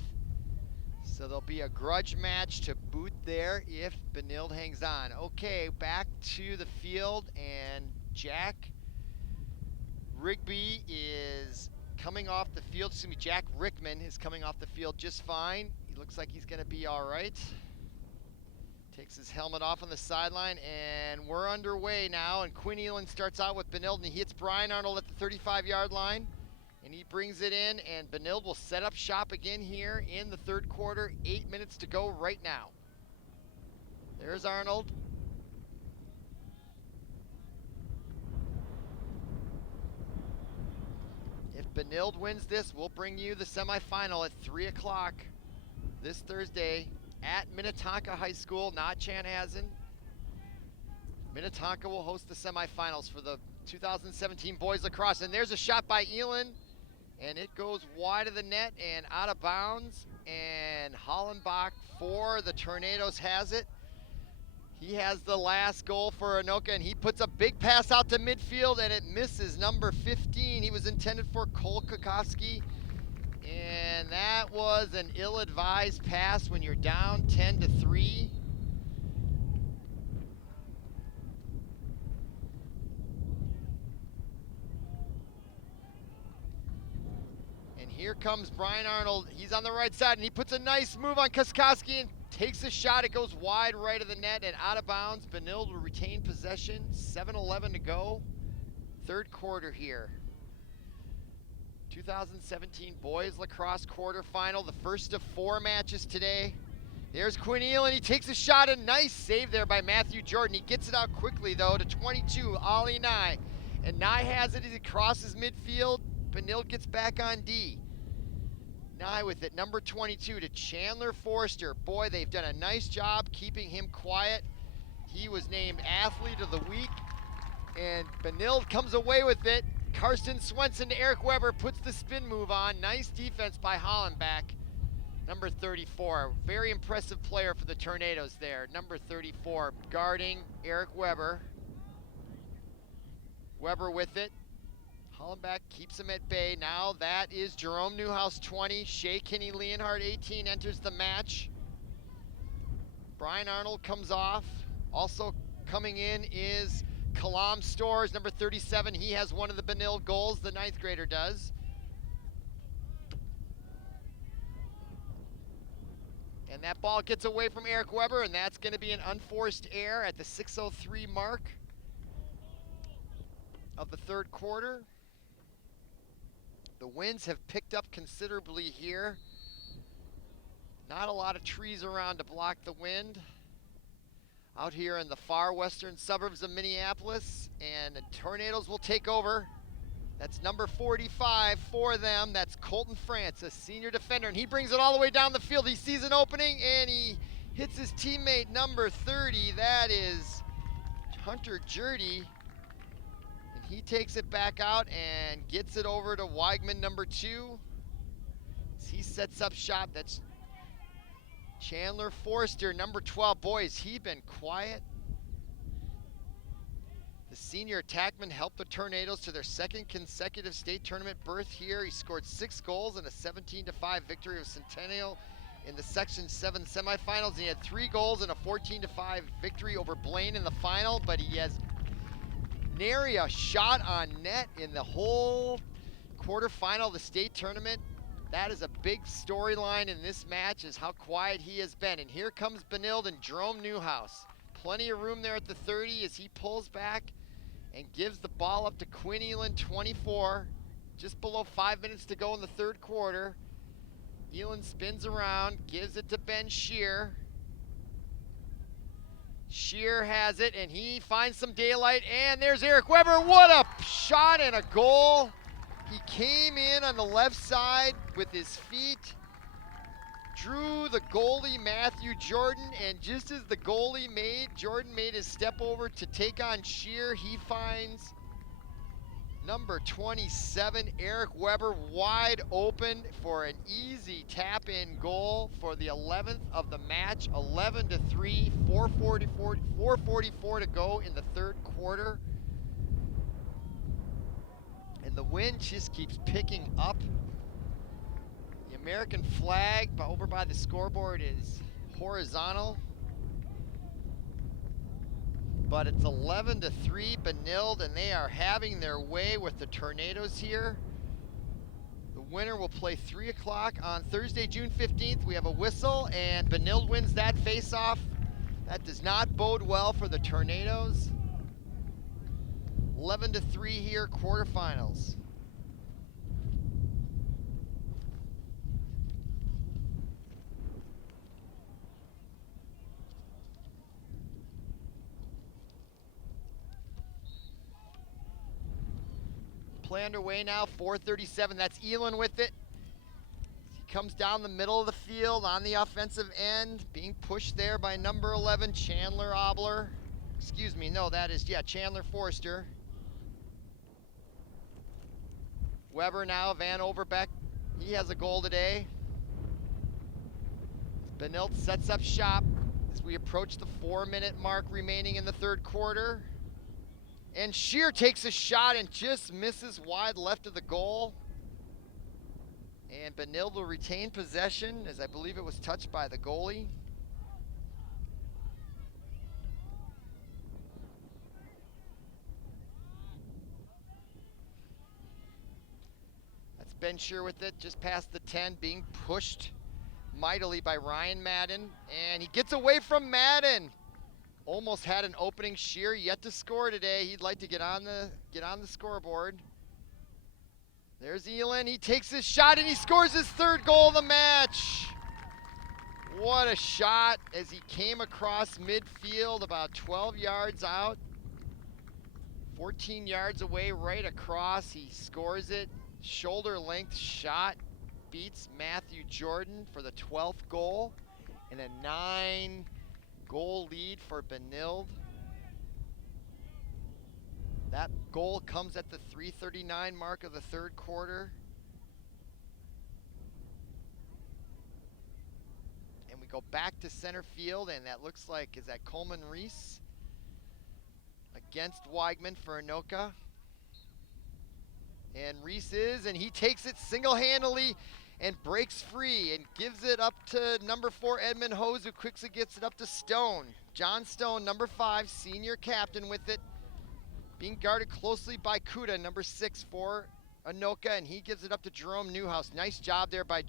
So there'll be a grudge match to boot there if Benilde hangs on. Okay, back to the field, and Jack Rigby is coming off the field. Excuse me, Jack Rickman is coming off the field just fine. He looks like he's going to be all right. Takes his helmet off on the sideline, and we're underway now. And Quinn Elan starts out with Benilde, and he hits Brian Arnold at the 35-yard line, and he brings it in, and Benilde will set up shop again here in the third quarter. 8 minutes to go right now. There's Arnold. If Benilde wins this, we'll bring you the semifinal at 3 o'clock this Thursday at Minnetonka High School, not Chanhassen. Minnetonka will host the semifinals for the 2017 boys lacrosse. And there's a shot by Elan, and it goes wide of the net and out of bounds. And Hollenbach for the Tornadoes has it. He has the last goal for Anoka, and he puts a big pass out to midfield, and it misses number 15. He was intended for Cole Kokowski. And that was an ill-advised pass when you're down 10-3. And here comes Brian Arnold. He's on the right side, and he puts a nice move on Koskowski and takes a shot. It goes wide right of the net and out of bounds. Benilde will retain possession. 7:11 to go. Third quarter here. 2017 boys lacrosse quarterfinal, the first of 4 matches today. There's Quinn Elan, he takes a shot, a nice save there by Matthew Jordan. He gets it out quickly though to 22, Ollie Nye. And Nye has it as he crosses midfield. Benilde gets back on D. Nye with it, number 22 to Chandler Forster. Boy, they've done a nice job keeping him quiet. He was named Athlete of the Week, and Benilde comes away with it. Karsten Swenson to Eric Weber, puts the spin move on. Nice defense by Hollenbach. Number 34, very impressive player for the Tornadoes there. Number 34, guarding Eric Weber. Weber with it. Hollenbach keeps him at bay. Now that is Jerome Newhouse 20. Shea Kinney Leonhardt 18 enters the match. Brian Arnold comes off. Also coming in is Kalam Stores, number 37. He has one of the Benilde goals, the 9th grader does. And that ball gets away from Eric Weber, and that's going to be an unforced error at the 6:03 mark of the third quarter. The winds have picked up considerably here. Not a lot of trees around to block the wind. Out here in the far western suburbs of Minneapolis, and the Tornadoes will take over. That's number 45 for them. That's Colton France, a senior defender, and he brings it all the way down the field. He sees an opening, and he hits his teammate, number 30. That is Hunter Jurdy, and he takes it back out and gets it over to Weigman, number 2. As he sets up shop, that's Chandler Forster, number 12. Boy, has he been quiet. The senior attackman helped the Tornadoes to their 2nd consecutive state tournament berth here. He scored 6 goals in a 17-5 victory of Centennial in the Section 7 semifinals. And he had 3 goals in a 14-5 victory over Blaine in the final, but he has nary a shot on net in the whole quarterfinal of the state tournament. That is a big storyline in this match, is how quiet he has been. And here comes Benilde and Jerome Newhouse. Plenty of room there at the 30 as he pulls back and gives the ball up to Quinn Elan, 24. Just below 5 minutes to go in the third quarter. Elan spins around, gives it to Ben Shear. Shear has it, and he finds some daylight, and there's Eric Weber. What a shot and a goal. He came in on the left side with his feet, drew the goalie, Matthew Jordan, and just as the goalie Jordan made his step over to take on Shear, he finds number 27, Eric Weber, wide open for an easy tap-in goal for the 11th of the match, 11-3, 4:44 to go in the third quarter. And the wind just keeps picking up. The American flag over by the scoreboard is horizontal. But it's 11-3 Benilde, and they are having their way with the Tornadoes here. The winner will play 3 o'clock on Thursday, June 15th. We have a whistle, and Benilde wins that face-off. That does not bode well for the Tornadoes. 11-3 here, quarterfinals. Play underway now, 4:37, that's Elon with it. He comes down the middle of the field on the offensive end, being pushed there by number 11, Chandler Obler. Excuse me, no, that is, Chandler Forster. Weber now, Van Overbeck, he has a goal today. Benilde sets up shop as we approach the 4-minute mark remaining in the third quarter. And Shear takes a shot and just misses wide left of the goal. And Benilde will retain possession, as I believe it was touched by the goalie. That's Ben Shear with it, just past the 10, being pushed mightily by Ryan Madden. And he gets away from Madden. Almost had an opening. Shear yet to score today. He'd like to get on the scoreboard. There's Elon. He takes his shot and he scores his third goal of the match. What a shot as he came across midfield about 12 yards out. 14 yards away, right across. He scores it. Shoulder length shot. Beats Matthew Jordan for the 12th goal. And a 9-goal lead for Benilde. That goal comes at the 3:39 mark of the third quarter. And we go back to center field, and that looks like, is that Coleman Reese against Weigman for Anoka? And Reese and he takes it single-handedly and breaks free and gives it up to number 4, Edmund Hose, who quickly gets it up to Stone. John Stone, number 5, senior captain with it, being guarded closely by Kuda, number 6 for Anoka, and he gives it up to Jerome Newhouse. Nice job there by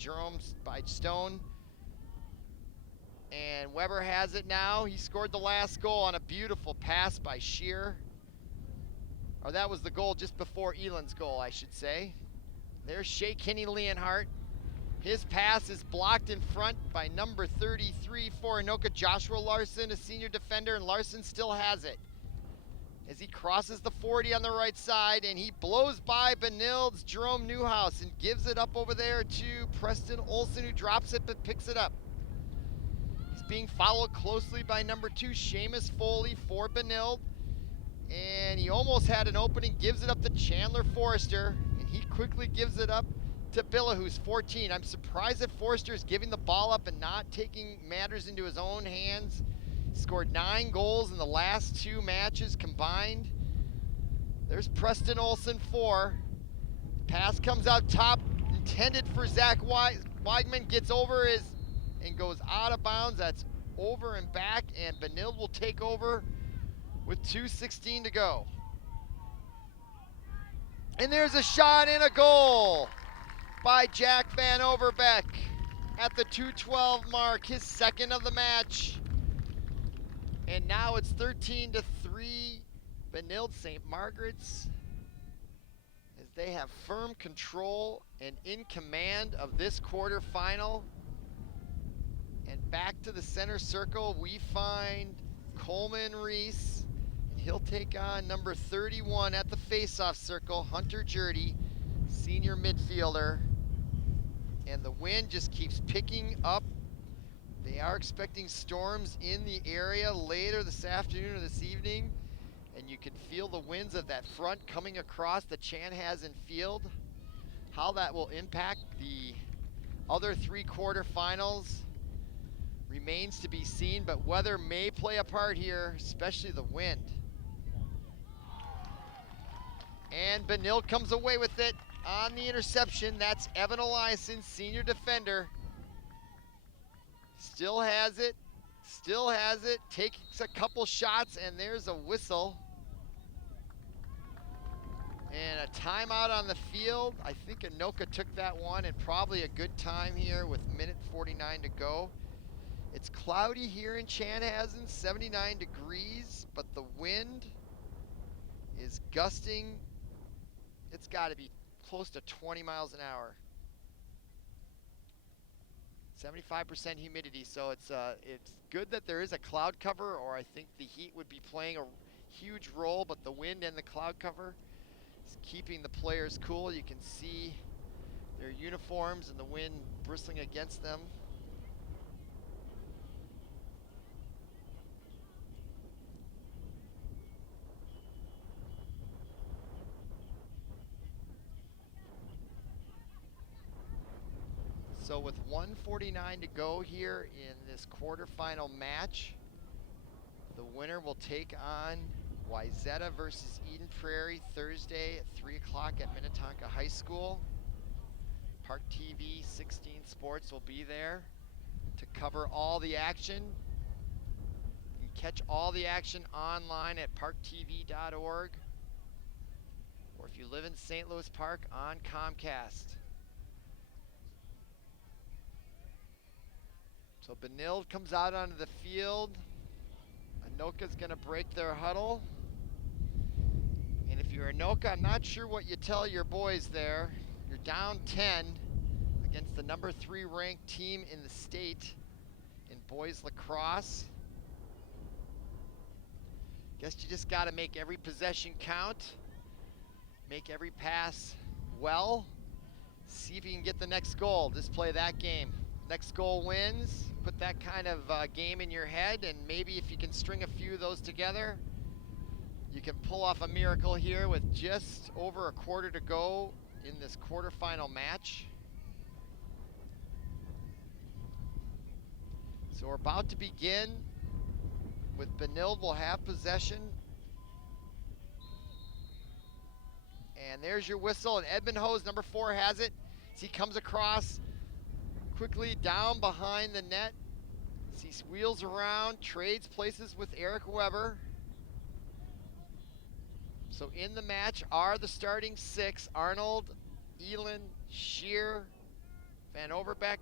Stone. And Weber has it now. He scored the last goal on a beautiful pass by Shear. Or that was the goal just before Elon's goal, I should say. There's Shea Kinney Leonhardt. His pass is blocked in front by number 33 for Anoka, Joshua Larson, a senior defender, and Larson still has it as he crosses the 40 on the right side, and he blows by Benilde's Jerome Newhouse and gives it up over there to Preston Olson, who drops it but picks it up. He's being followed closely by number 2, Seamus Foley for Benilde, and he almost had an opening, gives it up to Chandler Forrester, and he quickly gives it up to Billa, who's 14. I'm surprised that Forrester is giving the ball up and not taking matters into his own hands. Scored 9 goals in the last 2 matches combined. There's Preston Olson 4. Pass comes out top, intended for Zach Weigman, gets over and goes out of bounds. That's over and back, and Benilde will take over with 2:16 to go. And there's a shot and a goal by Jack Van Overbeck at the 2:12 mark, his second of the match. And now it's 13-3, Benilde St. Margaret's, as they have firm control and in command of this quarterfinal. And back to the center circle, we find Coleman Reese, and he'll take on number 31 at the faceoff circle, Hunter Jurdy, senior midfielder. And the wind just keeps picking up They are expecting storms in the area later this afternoon or this evening, and you can feel the winds of that front coming across the Chanhassen field. How that will impact the other 3 quarterfinals remains to be seen, but weather may play a part here, especially the wind. And Benilde comes away with it on the interception. That's Evan Eliason, senior defender. Still has it, takes a couple shots, and there's a whistle. And a timeout on the field. I think Anoka took that one, and probably a good time here with minute 49 to go. It's cloudy here in Chanhassen, 79 degrees, but the wind is gusting. It's got to be close to 20 miles an hour. 75% humidity, so it's good that there is a cloud cover, or I think the heat would be playing a huge role, but the wind and the cloud cover is keeping the players cool. You can see their uniforms and the wind bristling against them. So with 1:49 to go here in this quarterfinal match, the winner will take on Wayzata versus Eden Prairie Thursday at 3 o'clock at Minnetonka High School. Park TV 16 Sports will be there to cover all the action. You can catch all the action online at parktv.org, or if you live in St. Louis Park, on Comcast. So Benilde comes out onto the field. Anoka's gonna break their huddle. And if you're Anoka, I'm not sure what you tell your boys there. You're down 10 against the number 3 ranked team in the state in boys lacrosse. Guess you just gotta make every possession count. Make every pass well. See if you can get the next goal. Just play that game. Next goal wins. Put that kind of game in your head, and maybe if you can string a few of those together, you can pull off a miracle here with just over a quarter to go in this quarterfinal match. So we're about to begin with Benilde will have possession. And there's your whistle, and Edmund Hose, number 4, has it. As he comes across quickly down behind the net. As he wheels around, trades places with Eric Weber. So in the match are the starting 6: Arnold, Elin, Shear, Van Overbeck,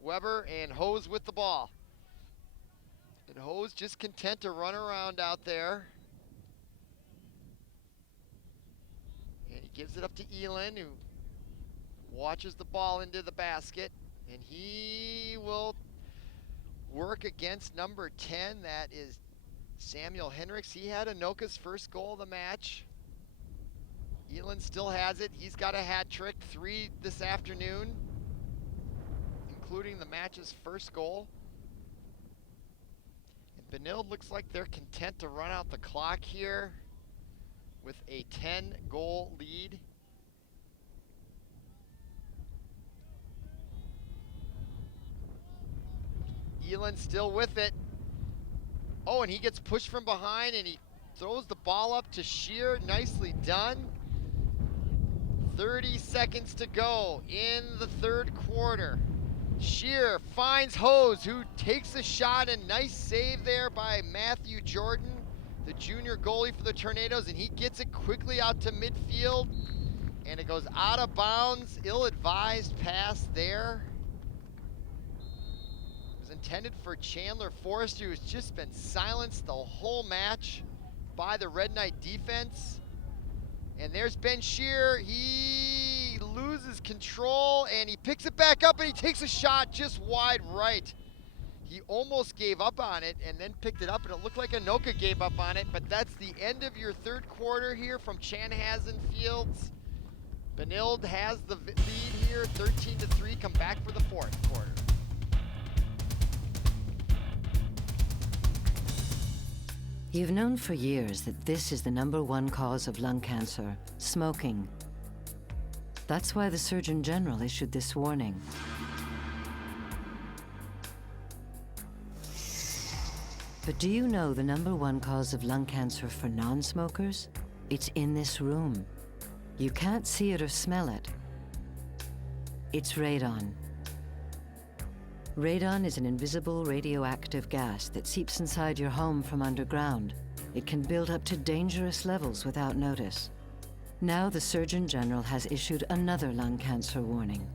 Weber, and Hose with the ball. And Hose just content to run around out there. And he gives it up to Elin, who watches the ball into the basket. And he will work against number 10. That is Samuel Hendricks. He had Anoka's first goal of the match. Elin still has it. He's got a hat trick, 3 this afternoon, including the match's first goal. And Benilde looks like they're content to run out the clock here with a 10-goal lead. Elin still with it. Oh, and he gets pushed from behind, and he throws the ball up to Shear. Nicely done. 30 seconds to go in the third quarter. Shear finds Hose, who takes a shot, and nice save there by Matthew Jordan, the junior goalie for the Tornadoes, and he gets it quickly out to midfield, and it goes out of bounds. Ill-advised pass there. Intended for Chandler Forrester, who's just been silenced the whole match by the Red Knight defense. And there's Ben Shear. He loses control, and he picks it back up, and he takes a shot just wide right. He almost gave up on it and then picked it up, and it looked like Anoka gave up on it, but that's the end of your third quarter here from Chanhassen Fields. Benilde has the lead here, 13-3. Come back for the fourth quarter. You've known for years that this is the #1 cause of lung cancer, smoking. That's why the Surgeon General issued this warning. But do you know the #1 cause of lung cancer for non-smokers? It's in this room. You can't see it or smell it. It's radon. Radon is an invisible radioactive gas that seeps inside your home from underground. It can build up to dangerous levels without notice. Now the Surgeon General has issued another lung cancer warning.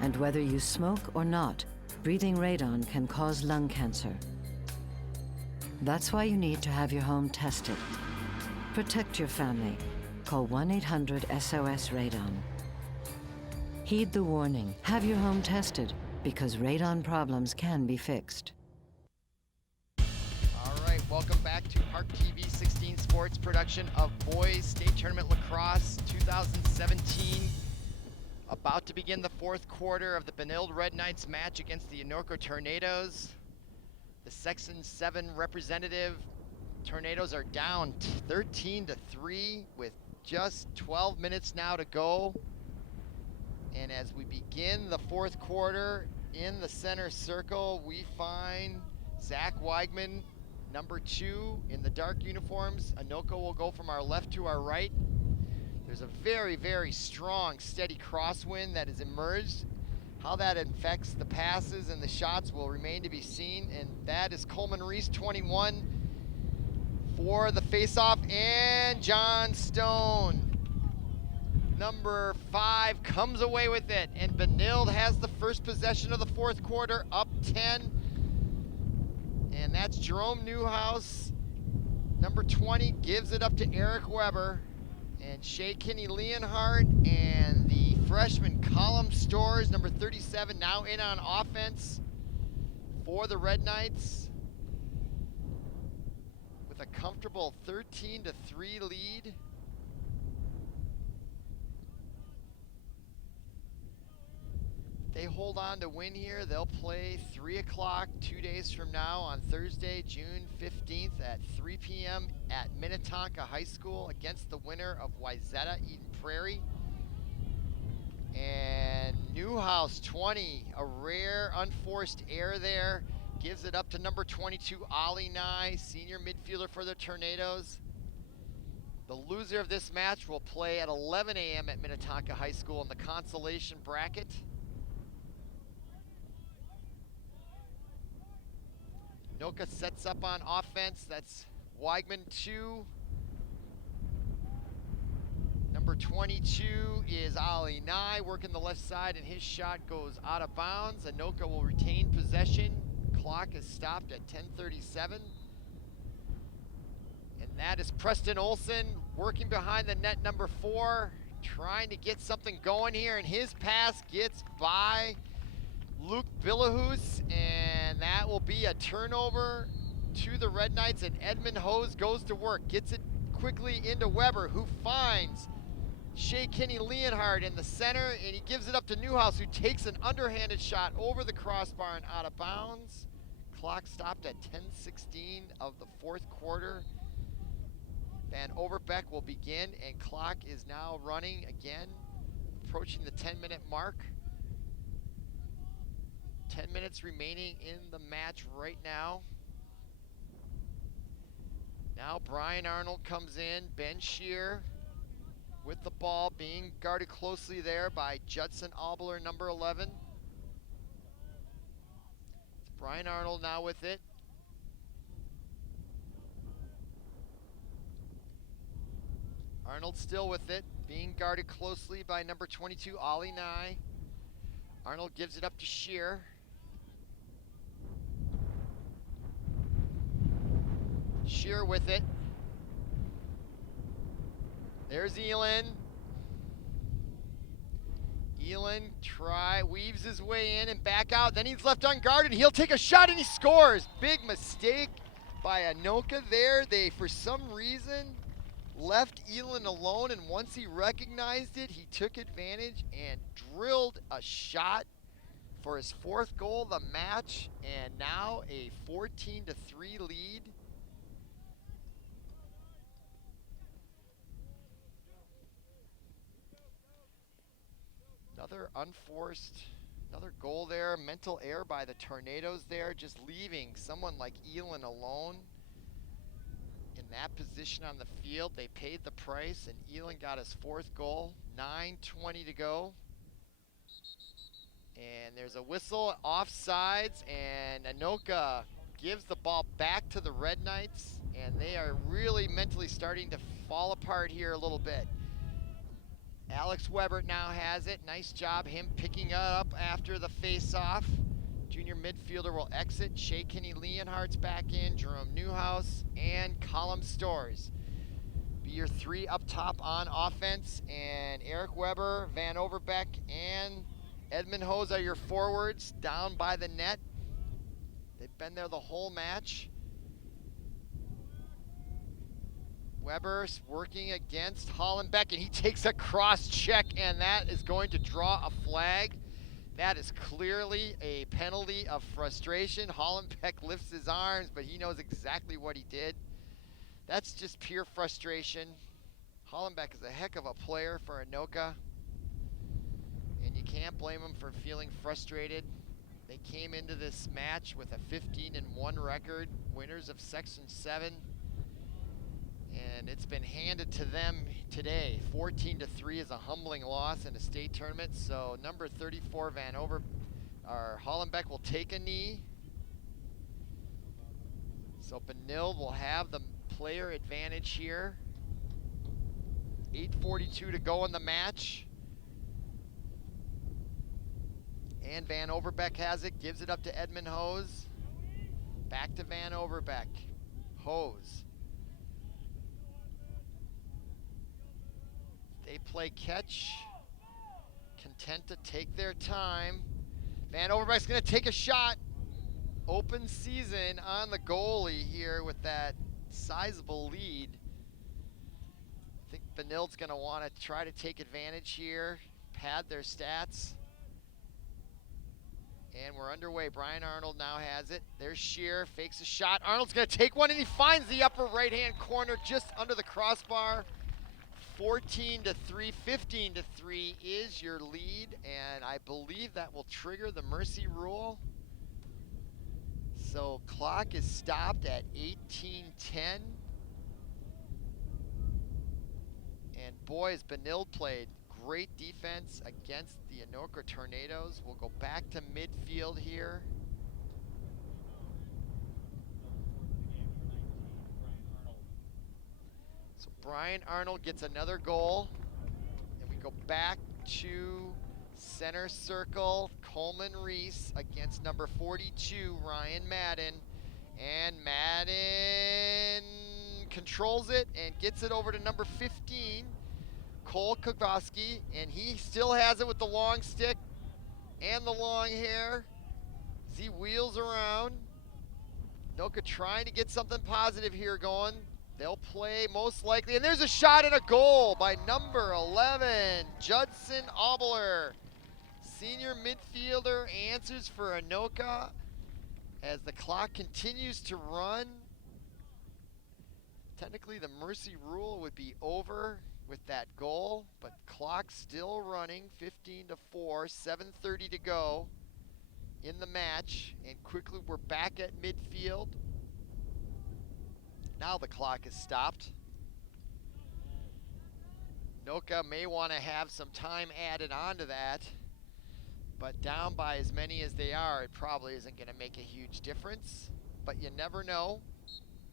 And whether you smoke or not, breathing radon can cause lung cancer. That's why you need to have your home tested. Protect your family. Call 1-800-SOS-RADON. Heed the warning. Have your home tested, because radon problems can be fixed. All right, welcome back to Park TV 16 Sports production of Boys State Tournament Lacrosse 2017. About to begin the fourth quarter of the Benilde Red Knights match against the Anoka Tornadoes. The Section 7 representative Tornadoes are down 13-3 with just 12 minutes now to go. And as we begin the fourth quarter, in the center circle, we find Zach Weigman, #2 in the dark uniforms. Anoka will go from our left to our right. There's a very, very strong, steady crosswind that has emerged. How that affects the passes and the shots will remain to be seen. And that is Coleman Reese, 21, for the faceoff, and John Stone, #5, comes away with it. And Benilde has the first possession of the fourth quarter, up 10. And that's Jerome Newhouse, #20, gives it up to Eric Weber. And Shea Kinney Leonhardt and the freshman Colum Stores, #37, now in on offense for the Red Knights with a comfortable 13-3 lead. They hold on to win here. They'll play 3 o'clock 2 days from now on Thursday, June 15th at 3 p.m. at Minnetonka High School against the winner of Wayzata Eden Prairie. And Newhouse, 20, a rare unforced error there, gives it up to #22, Ali Nye, senior midfielder for the Tornadoes. The loser of this match will play at 11 a.m. at Minnetonka High School in the consolation bracket. Anoka sets up on offense. That's Weigman 2. #22 is Ali Nye working the left side, and his shot goes out of bounds. Anoka will retain possession. Clock is stopped at 10:37. And that is Preston Olson working behind the net, #4, trying to get something going here, and his pass gets by Luke Billahus, and that will be a turnover to the Red Knights, and Edmund Hose goes to work, gets it quickly into Weber, who finds Shea Kinney Leonhardt in the center, and he gives it up to Newhouse, who takes an underhanded shot over the crossbar and out of bounds. Clock stopped at 10:16 of the fourth quarter. Van Overbeck will begin, and clock is now running again, approaching the 10-minute mark. 10 minutes remaining in the match right now. Now Brian Arnold comes in, Ben Shear with the ball, being guarded closely there by Judson Albler, #11. It's Brian Arnold now with it. Arnold still with it, being guarded closely by #22, Ali Nye. Arnold gives it up to Shear. Shear with it. There's Elin. Elin weaves his way in and back out. Then he's left unguarded. He'll take a shot and he scores. Big mistake by Anoka there. They, for some reason, left Elin alone, and once he recognized it, he took advantage and drilled a shot for his 4th goal of the match, and now a 14-3 lead. Another unforced, another goal there. Mental error by the Tornadoes there, just leaving someone like Elon alone in that position on the field. They paid the price, and Elon got his 4th goal. 9:20 to go. And there's a whistle, offsides, and Anoka gives the ball back to the Red Knights, and they are really mentally starting to fall apart here a little bit. Alex Weber now has it. Nice job, him picking it up after the face-off. Junior midfielder will exit. Shea Kinney Leonhardt's back in, Jerome Newhouse, and Colum Stores. Be your 3 up top on offense, and Eric Weber, Van Overbeck, and Edmund Hose are your forwards down by the net. They've been there the whole match. Weber's working against Hollenbeck, and he takes a cross check, and that is going to draw a flag. That is clearly a penalty of frustration. Hollenbeck lifts his arms, but he knows exactly what he did. That's just pure frustration. Hollenbeck is a heck of a player for Anoka, and you can't blame him for feeling frustrated. They came into this match with a 15-1 record, winners of Section 7, and it's been handed to them today. 14-3 is a humbling loss in a state tournament, so number 34, Hollenbeck will take a knee. So Benilde will have the player advantage here. 8:42 to go in the match. And Van Overbeck has it, gives it up to Edmund Hose. Back to Van Overbeck. Hose. They play catch. Content to take their time. Van Overbeck's gonna take a shot. Open season on the goalie here with that sizable lead. I think Benilde's gonna wanna try to take advantage here, pad their stats. And we're underway. Brian Arnold now has it. There's Shear, fakes a shot. Arnold's gonna take one, and he finds the upper right-hand corner just under the crossbar. 14-3, 15-3 is your lead, and I believe that will trigger the mercy rule. So clock is stopped at 18:10. And boys, Benilde played great defense against the Anoka Tornadoes. We'll go back to midfield here. So Brian Arnold gets another goal, and we go back to center circle. Coleman Reese against number 42, Ryan Madden. And Madden controls it and gets it over to number 15, Cole Kogoski, and he still has it with the long stick and the long hair as he wheels around. Anoka trying to get something positive here going. They'll play most likely, and there's a shot and a goal by number 11, Judson Aubler. Senior midfielder answers for Anoka as the clock continues to run. Technically, the mercy rule would be over with that goal, but clock still running, 15-4, 7:30 to go in the match, and quickly we're back at midfield. Now the clock is stopped. Anoka may want to have some time added on to that, but down by as many as they are, it probably isn't going to make a huge difference, but you never know.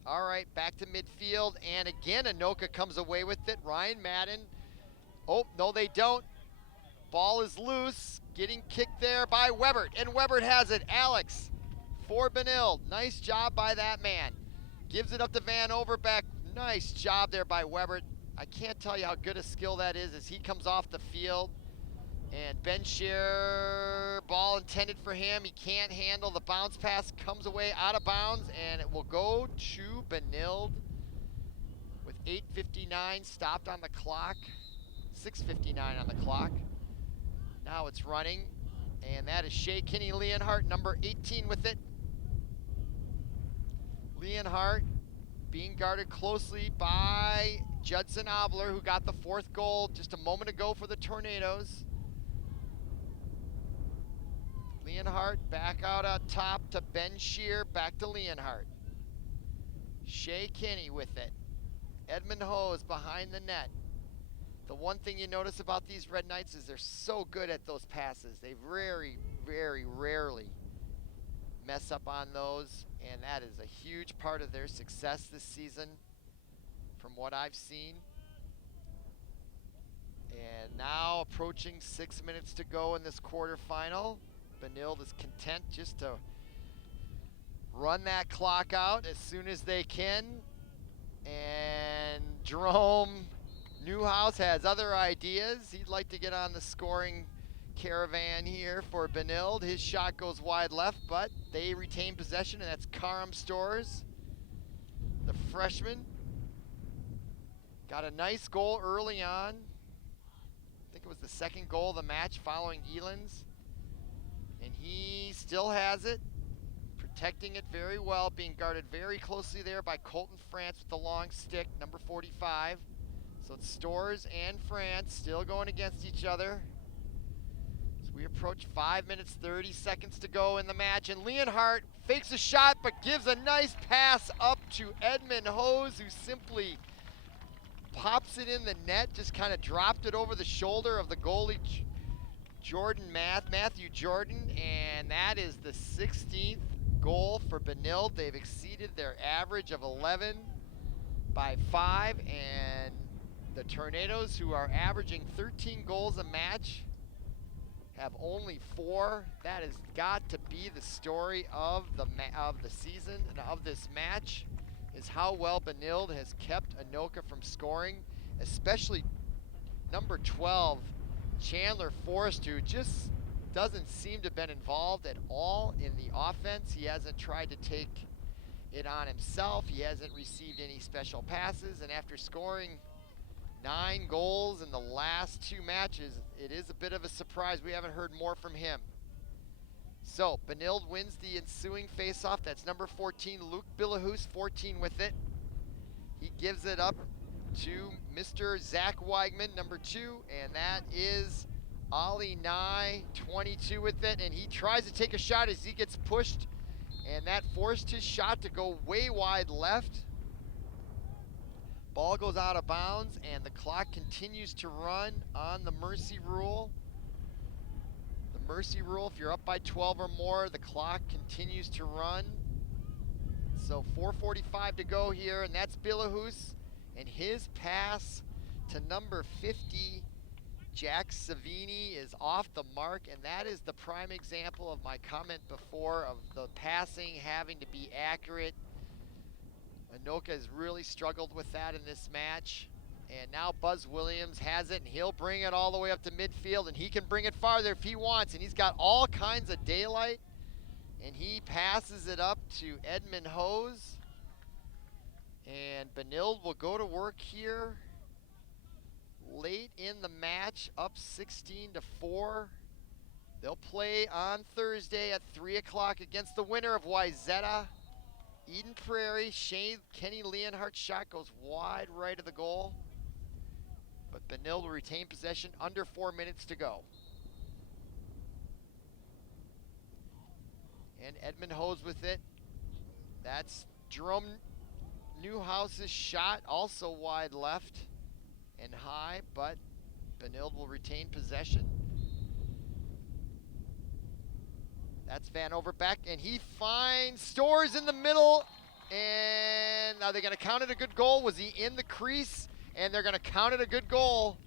All right, back to midfield, and again, Anoka comes away with it. Ryan Madden. Oh, no, they don't. Ball is loose, getting kicked there by Webert, and Webert has it. Alex for Benilde. Nice job by that man. Gives it up to Van Overbeck. Nice job there by Webert. I can't tell you how good a skill that is as he comes off the field. And Ben Shear, ball intended for him. He can't handle the bounce pass, comes away out of bounds, and it will go to Benilde with 8:59 stopped on the clock, 6:59 on the clock. Now it's running, And that is Shea Kinney Leonhardt, number 18 with it. Leonhardt being guarded closely by Judson Obler, who got the 4th goal just a moment ago for the Tornadoes. Leonhardt back out on top to Ben Shear, back to Leonhardt. Shea Kinney with it. Edmund Hose behind the net. The one thing you notice about these Red Knights is they're so good at those passes. They very, very rarely mess up on those, and that is a huge part of their success this season from what I've seen. And now approaching 6 minutes to go in this quarterfinal. Benilde is content just to run that clock out as soon as they can. And Jerome Newhouse has other ideas. He'd like to get on the scoring caravan here for Benilde. His shot goes wide left, but they retain possession, and that's Karam Stores, the freshman. Got a nice goal early on. I think it was the 2nd goal of the match following Eland's. And he still has it, protecting it very well, being guarded very closely there by Colton France with the long stick, number 45. So it's Stores and France still going against each other. So we approach 5 minutes, 30 seconds to go in the match. And Leonhardt fakes a shot, but gives a nice pass up to Edmund Hose, who simply pops it in the net, just kind of dropped it over the shoulder of the goalie, Matthew Jordan. And that is the 16th goal for Benilde. They've exceeded their average of 11 by 5, and the Tornadoes, who are averaging 13 goals a match, have only 4. That has got to be the story of the season and of this match, is how well Benilde has kept Anoka from scoring, especially number 12, Chandler Forrester, who just doesn't seem to have been involved at all in the offense. He hasn't tried to take it on himself. He hasn't received any special passes, and after scoring 9 goals in the last 2 matches, it is a bit of a surprise we haven't heard more from him. So Benilde wins the ensuing faceoff. That's number 14, Luke Billahus, 14 with it. He gives it up to Mr. Zach Weigman, number 2, and that is Ollie Nye, 22 with it, and he tries to take a shot as he gets pushed, and that forced his shot to go way wide left. Ball goes out of bounds, and the clock continues to run on the mercy rule. The mercy rule, if you're up by 12 or more, the clock continues to run. So 4:45 to go here, and that's Billahus, and his pass to number 50, Jack Savini, is off the mark, and that is the prime example of my comment before of the passing having to be accurate. Anoka has really struggled with that in this match, and now Buzz Williams has it, and he'll bring it all the way up to midfield, and he can bring it farther if he wants, and he's got all kinds of daylight, and he passes it up to Edmund Hose, and Benilde will go to work here late in the match, up 16-4. They'll play on Thursday at 3 o'clock against the winner of Wayzata, Eden Prairie. Kenny Leonhardt's shot goes wide right of the goal, but Benilde will retain possession, under 4 minutes to go. And Edmund Hose with it. That's Jerome Newhouse's shot, also wide left and high, but Benilde will retain possession. That's Van Overbeck, and he finds Stores in the middle, and are they going to count it a good goal? Was he in the crease? And they're going to count it a good goal.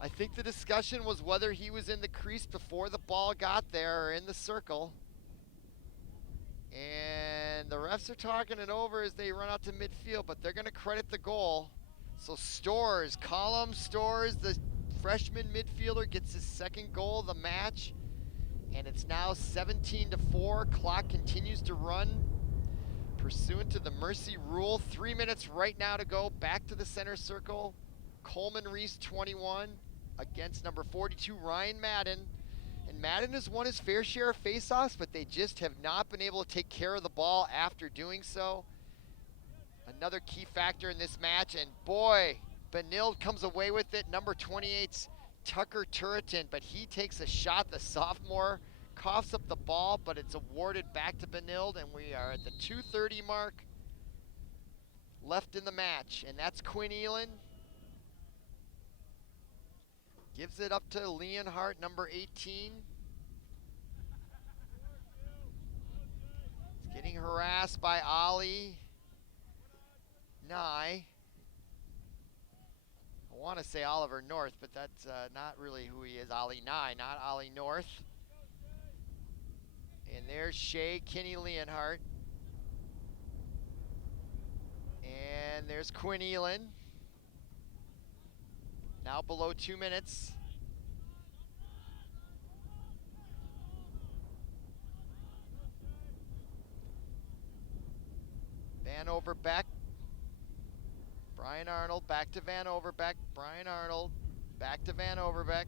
I think the discussion was whether he was in the crease before the ball got there or in the circle. And the refs are talking it over as they run out to midfield, but they're going to credit the goal. So Stores, Column Stores, the freshman midfielder, gets his 2nd goal of the match. And it's now 17-4. Clock continues to run pursuant to the mercy rule. 3 minutes right now to go. Back to the center circle. Coleman Reese, 21, against number 42, Ryan Madden. And And Madden has won his fair share of faceoffs, but they just have not been able to take care of the ball after doing so. Another key factor in this match, and boy, Benilde comes away with it. Number 28's Tucker Turretin, but he takes a shot, the sophomore, coughs up the ball, but it's awarded back to Benilde, and we are at the 2:30 mark left in the match, and that's Quinn Elin. Gives it up to Leonhardt, number 18. He's getting harassed by Ali Nye. I want to say Oliver North, but that's not really who he is. Ali Nye, not Ali North. And there's Shea Kinney Leonhardt. And there's Quinn Elin. Now below 2 minutes. Van Overbeck. Brian Arnold, back to Van Overbeck. Brian Arnold, back to Van Overbeck.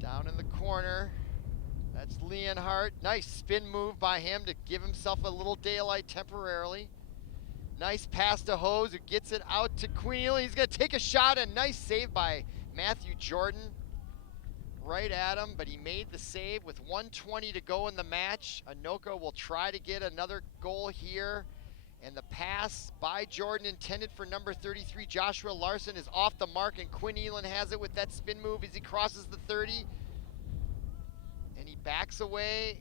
Down in the corner. That's Leonhardt. Nice spin move by him to give himself a little daylight temporarily. Nice pass to Hose, who gets it out to Queen. He's going to take a shot. A nice save by Matthew Jordan. Right at him, but he made the save with 1:20 to go in the match. Anoka will try to get another goal here. And the pass by Jordan intended for number 33, Joshua Larson, is off the mark, and Quinn Elin has it with that spin move as he crosses the 30. And he backs away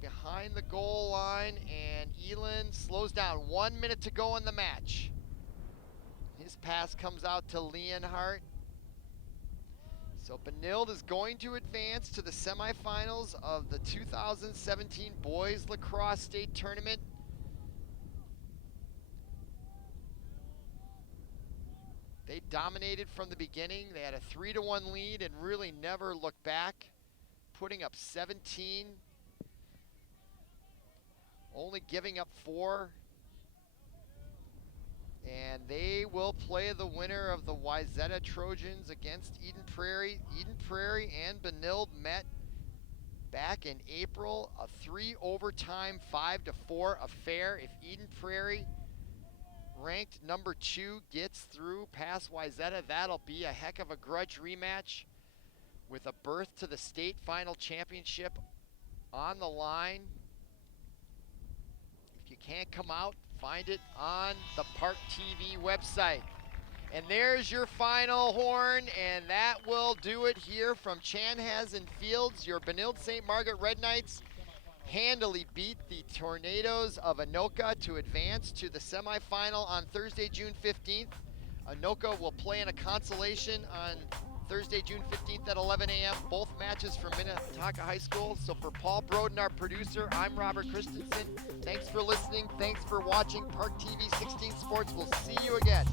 behind the goal line, and Elin slows down. 1 minute to go in the match. His pass comes out to Leonhardt. So Benilde is going to advance to the semifinals of the 2017 Boys Lacrosse State Tournament. They dominated from the beginning. They had a 3-1 lead and really never looked back, putting up 17, only giving up 4. And they will play the winner of the Wayzata Trojans against Eden Prairie. Eden Prairie and Benilde met back in April, a 3-overtime 5-4 affair. If Eden Prairie, ranked number 2, gets through past Wayzata, that'll be a heck of a grudge rematch with a berth to the state final championship on the line. If you can't come out, find it on the Park TV website. And there's your final horn, and that will do it here from Chanhassen Fields. Your Benilde St. Margaret Red Knights handily beat the Tornadoes of Anoka to advance to the semifinal on Thursday, June 15th. Anoka will play in a consolation on Thursday, June 15th at 11 a.m. Both matches from Minnetonka High School. So for Paul Broden, our producer, I'm Robert Christensen. Thanks for listening. Thanks for watching Park TV 16 Sports. We'll see you again.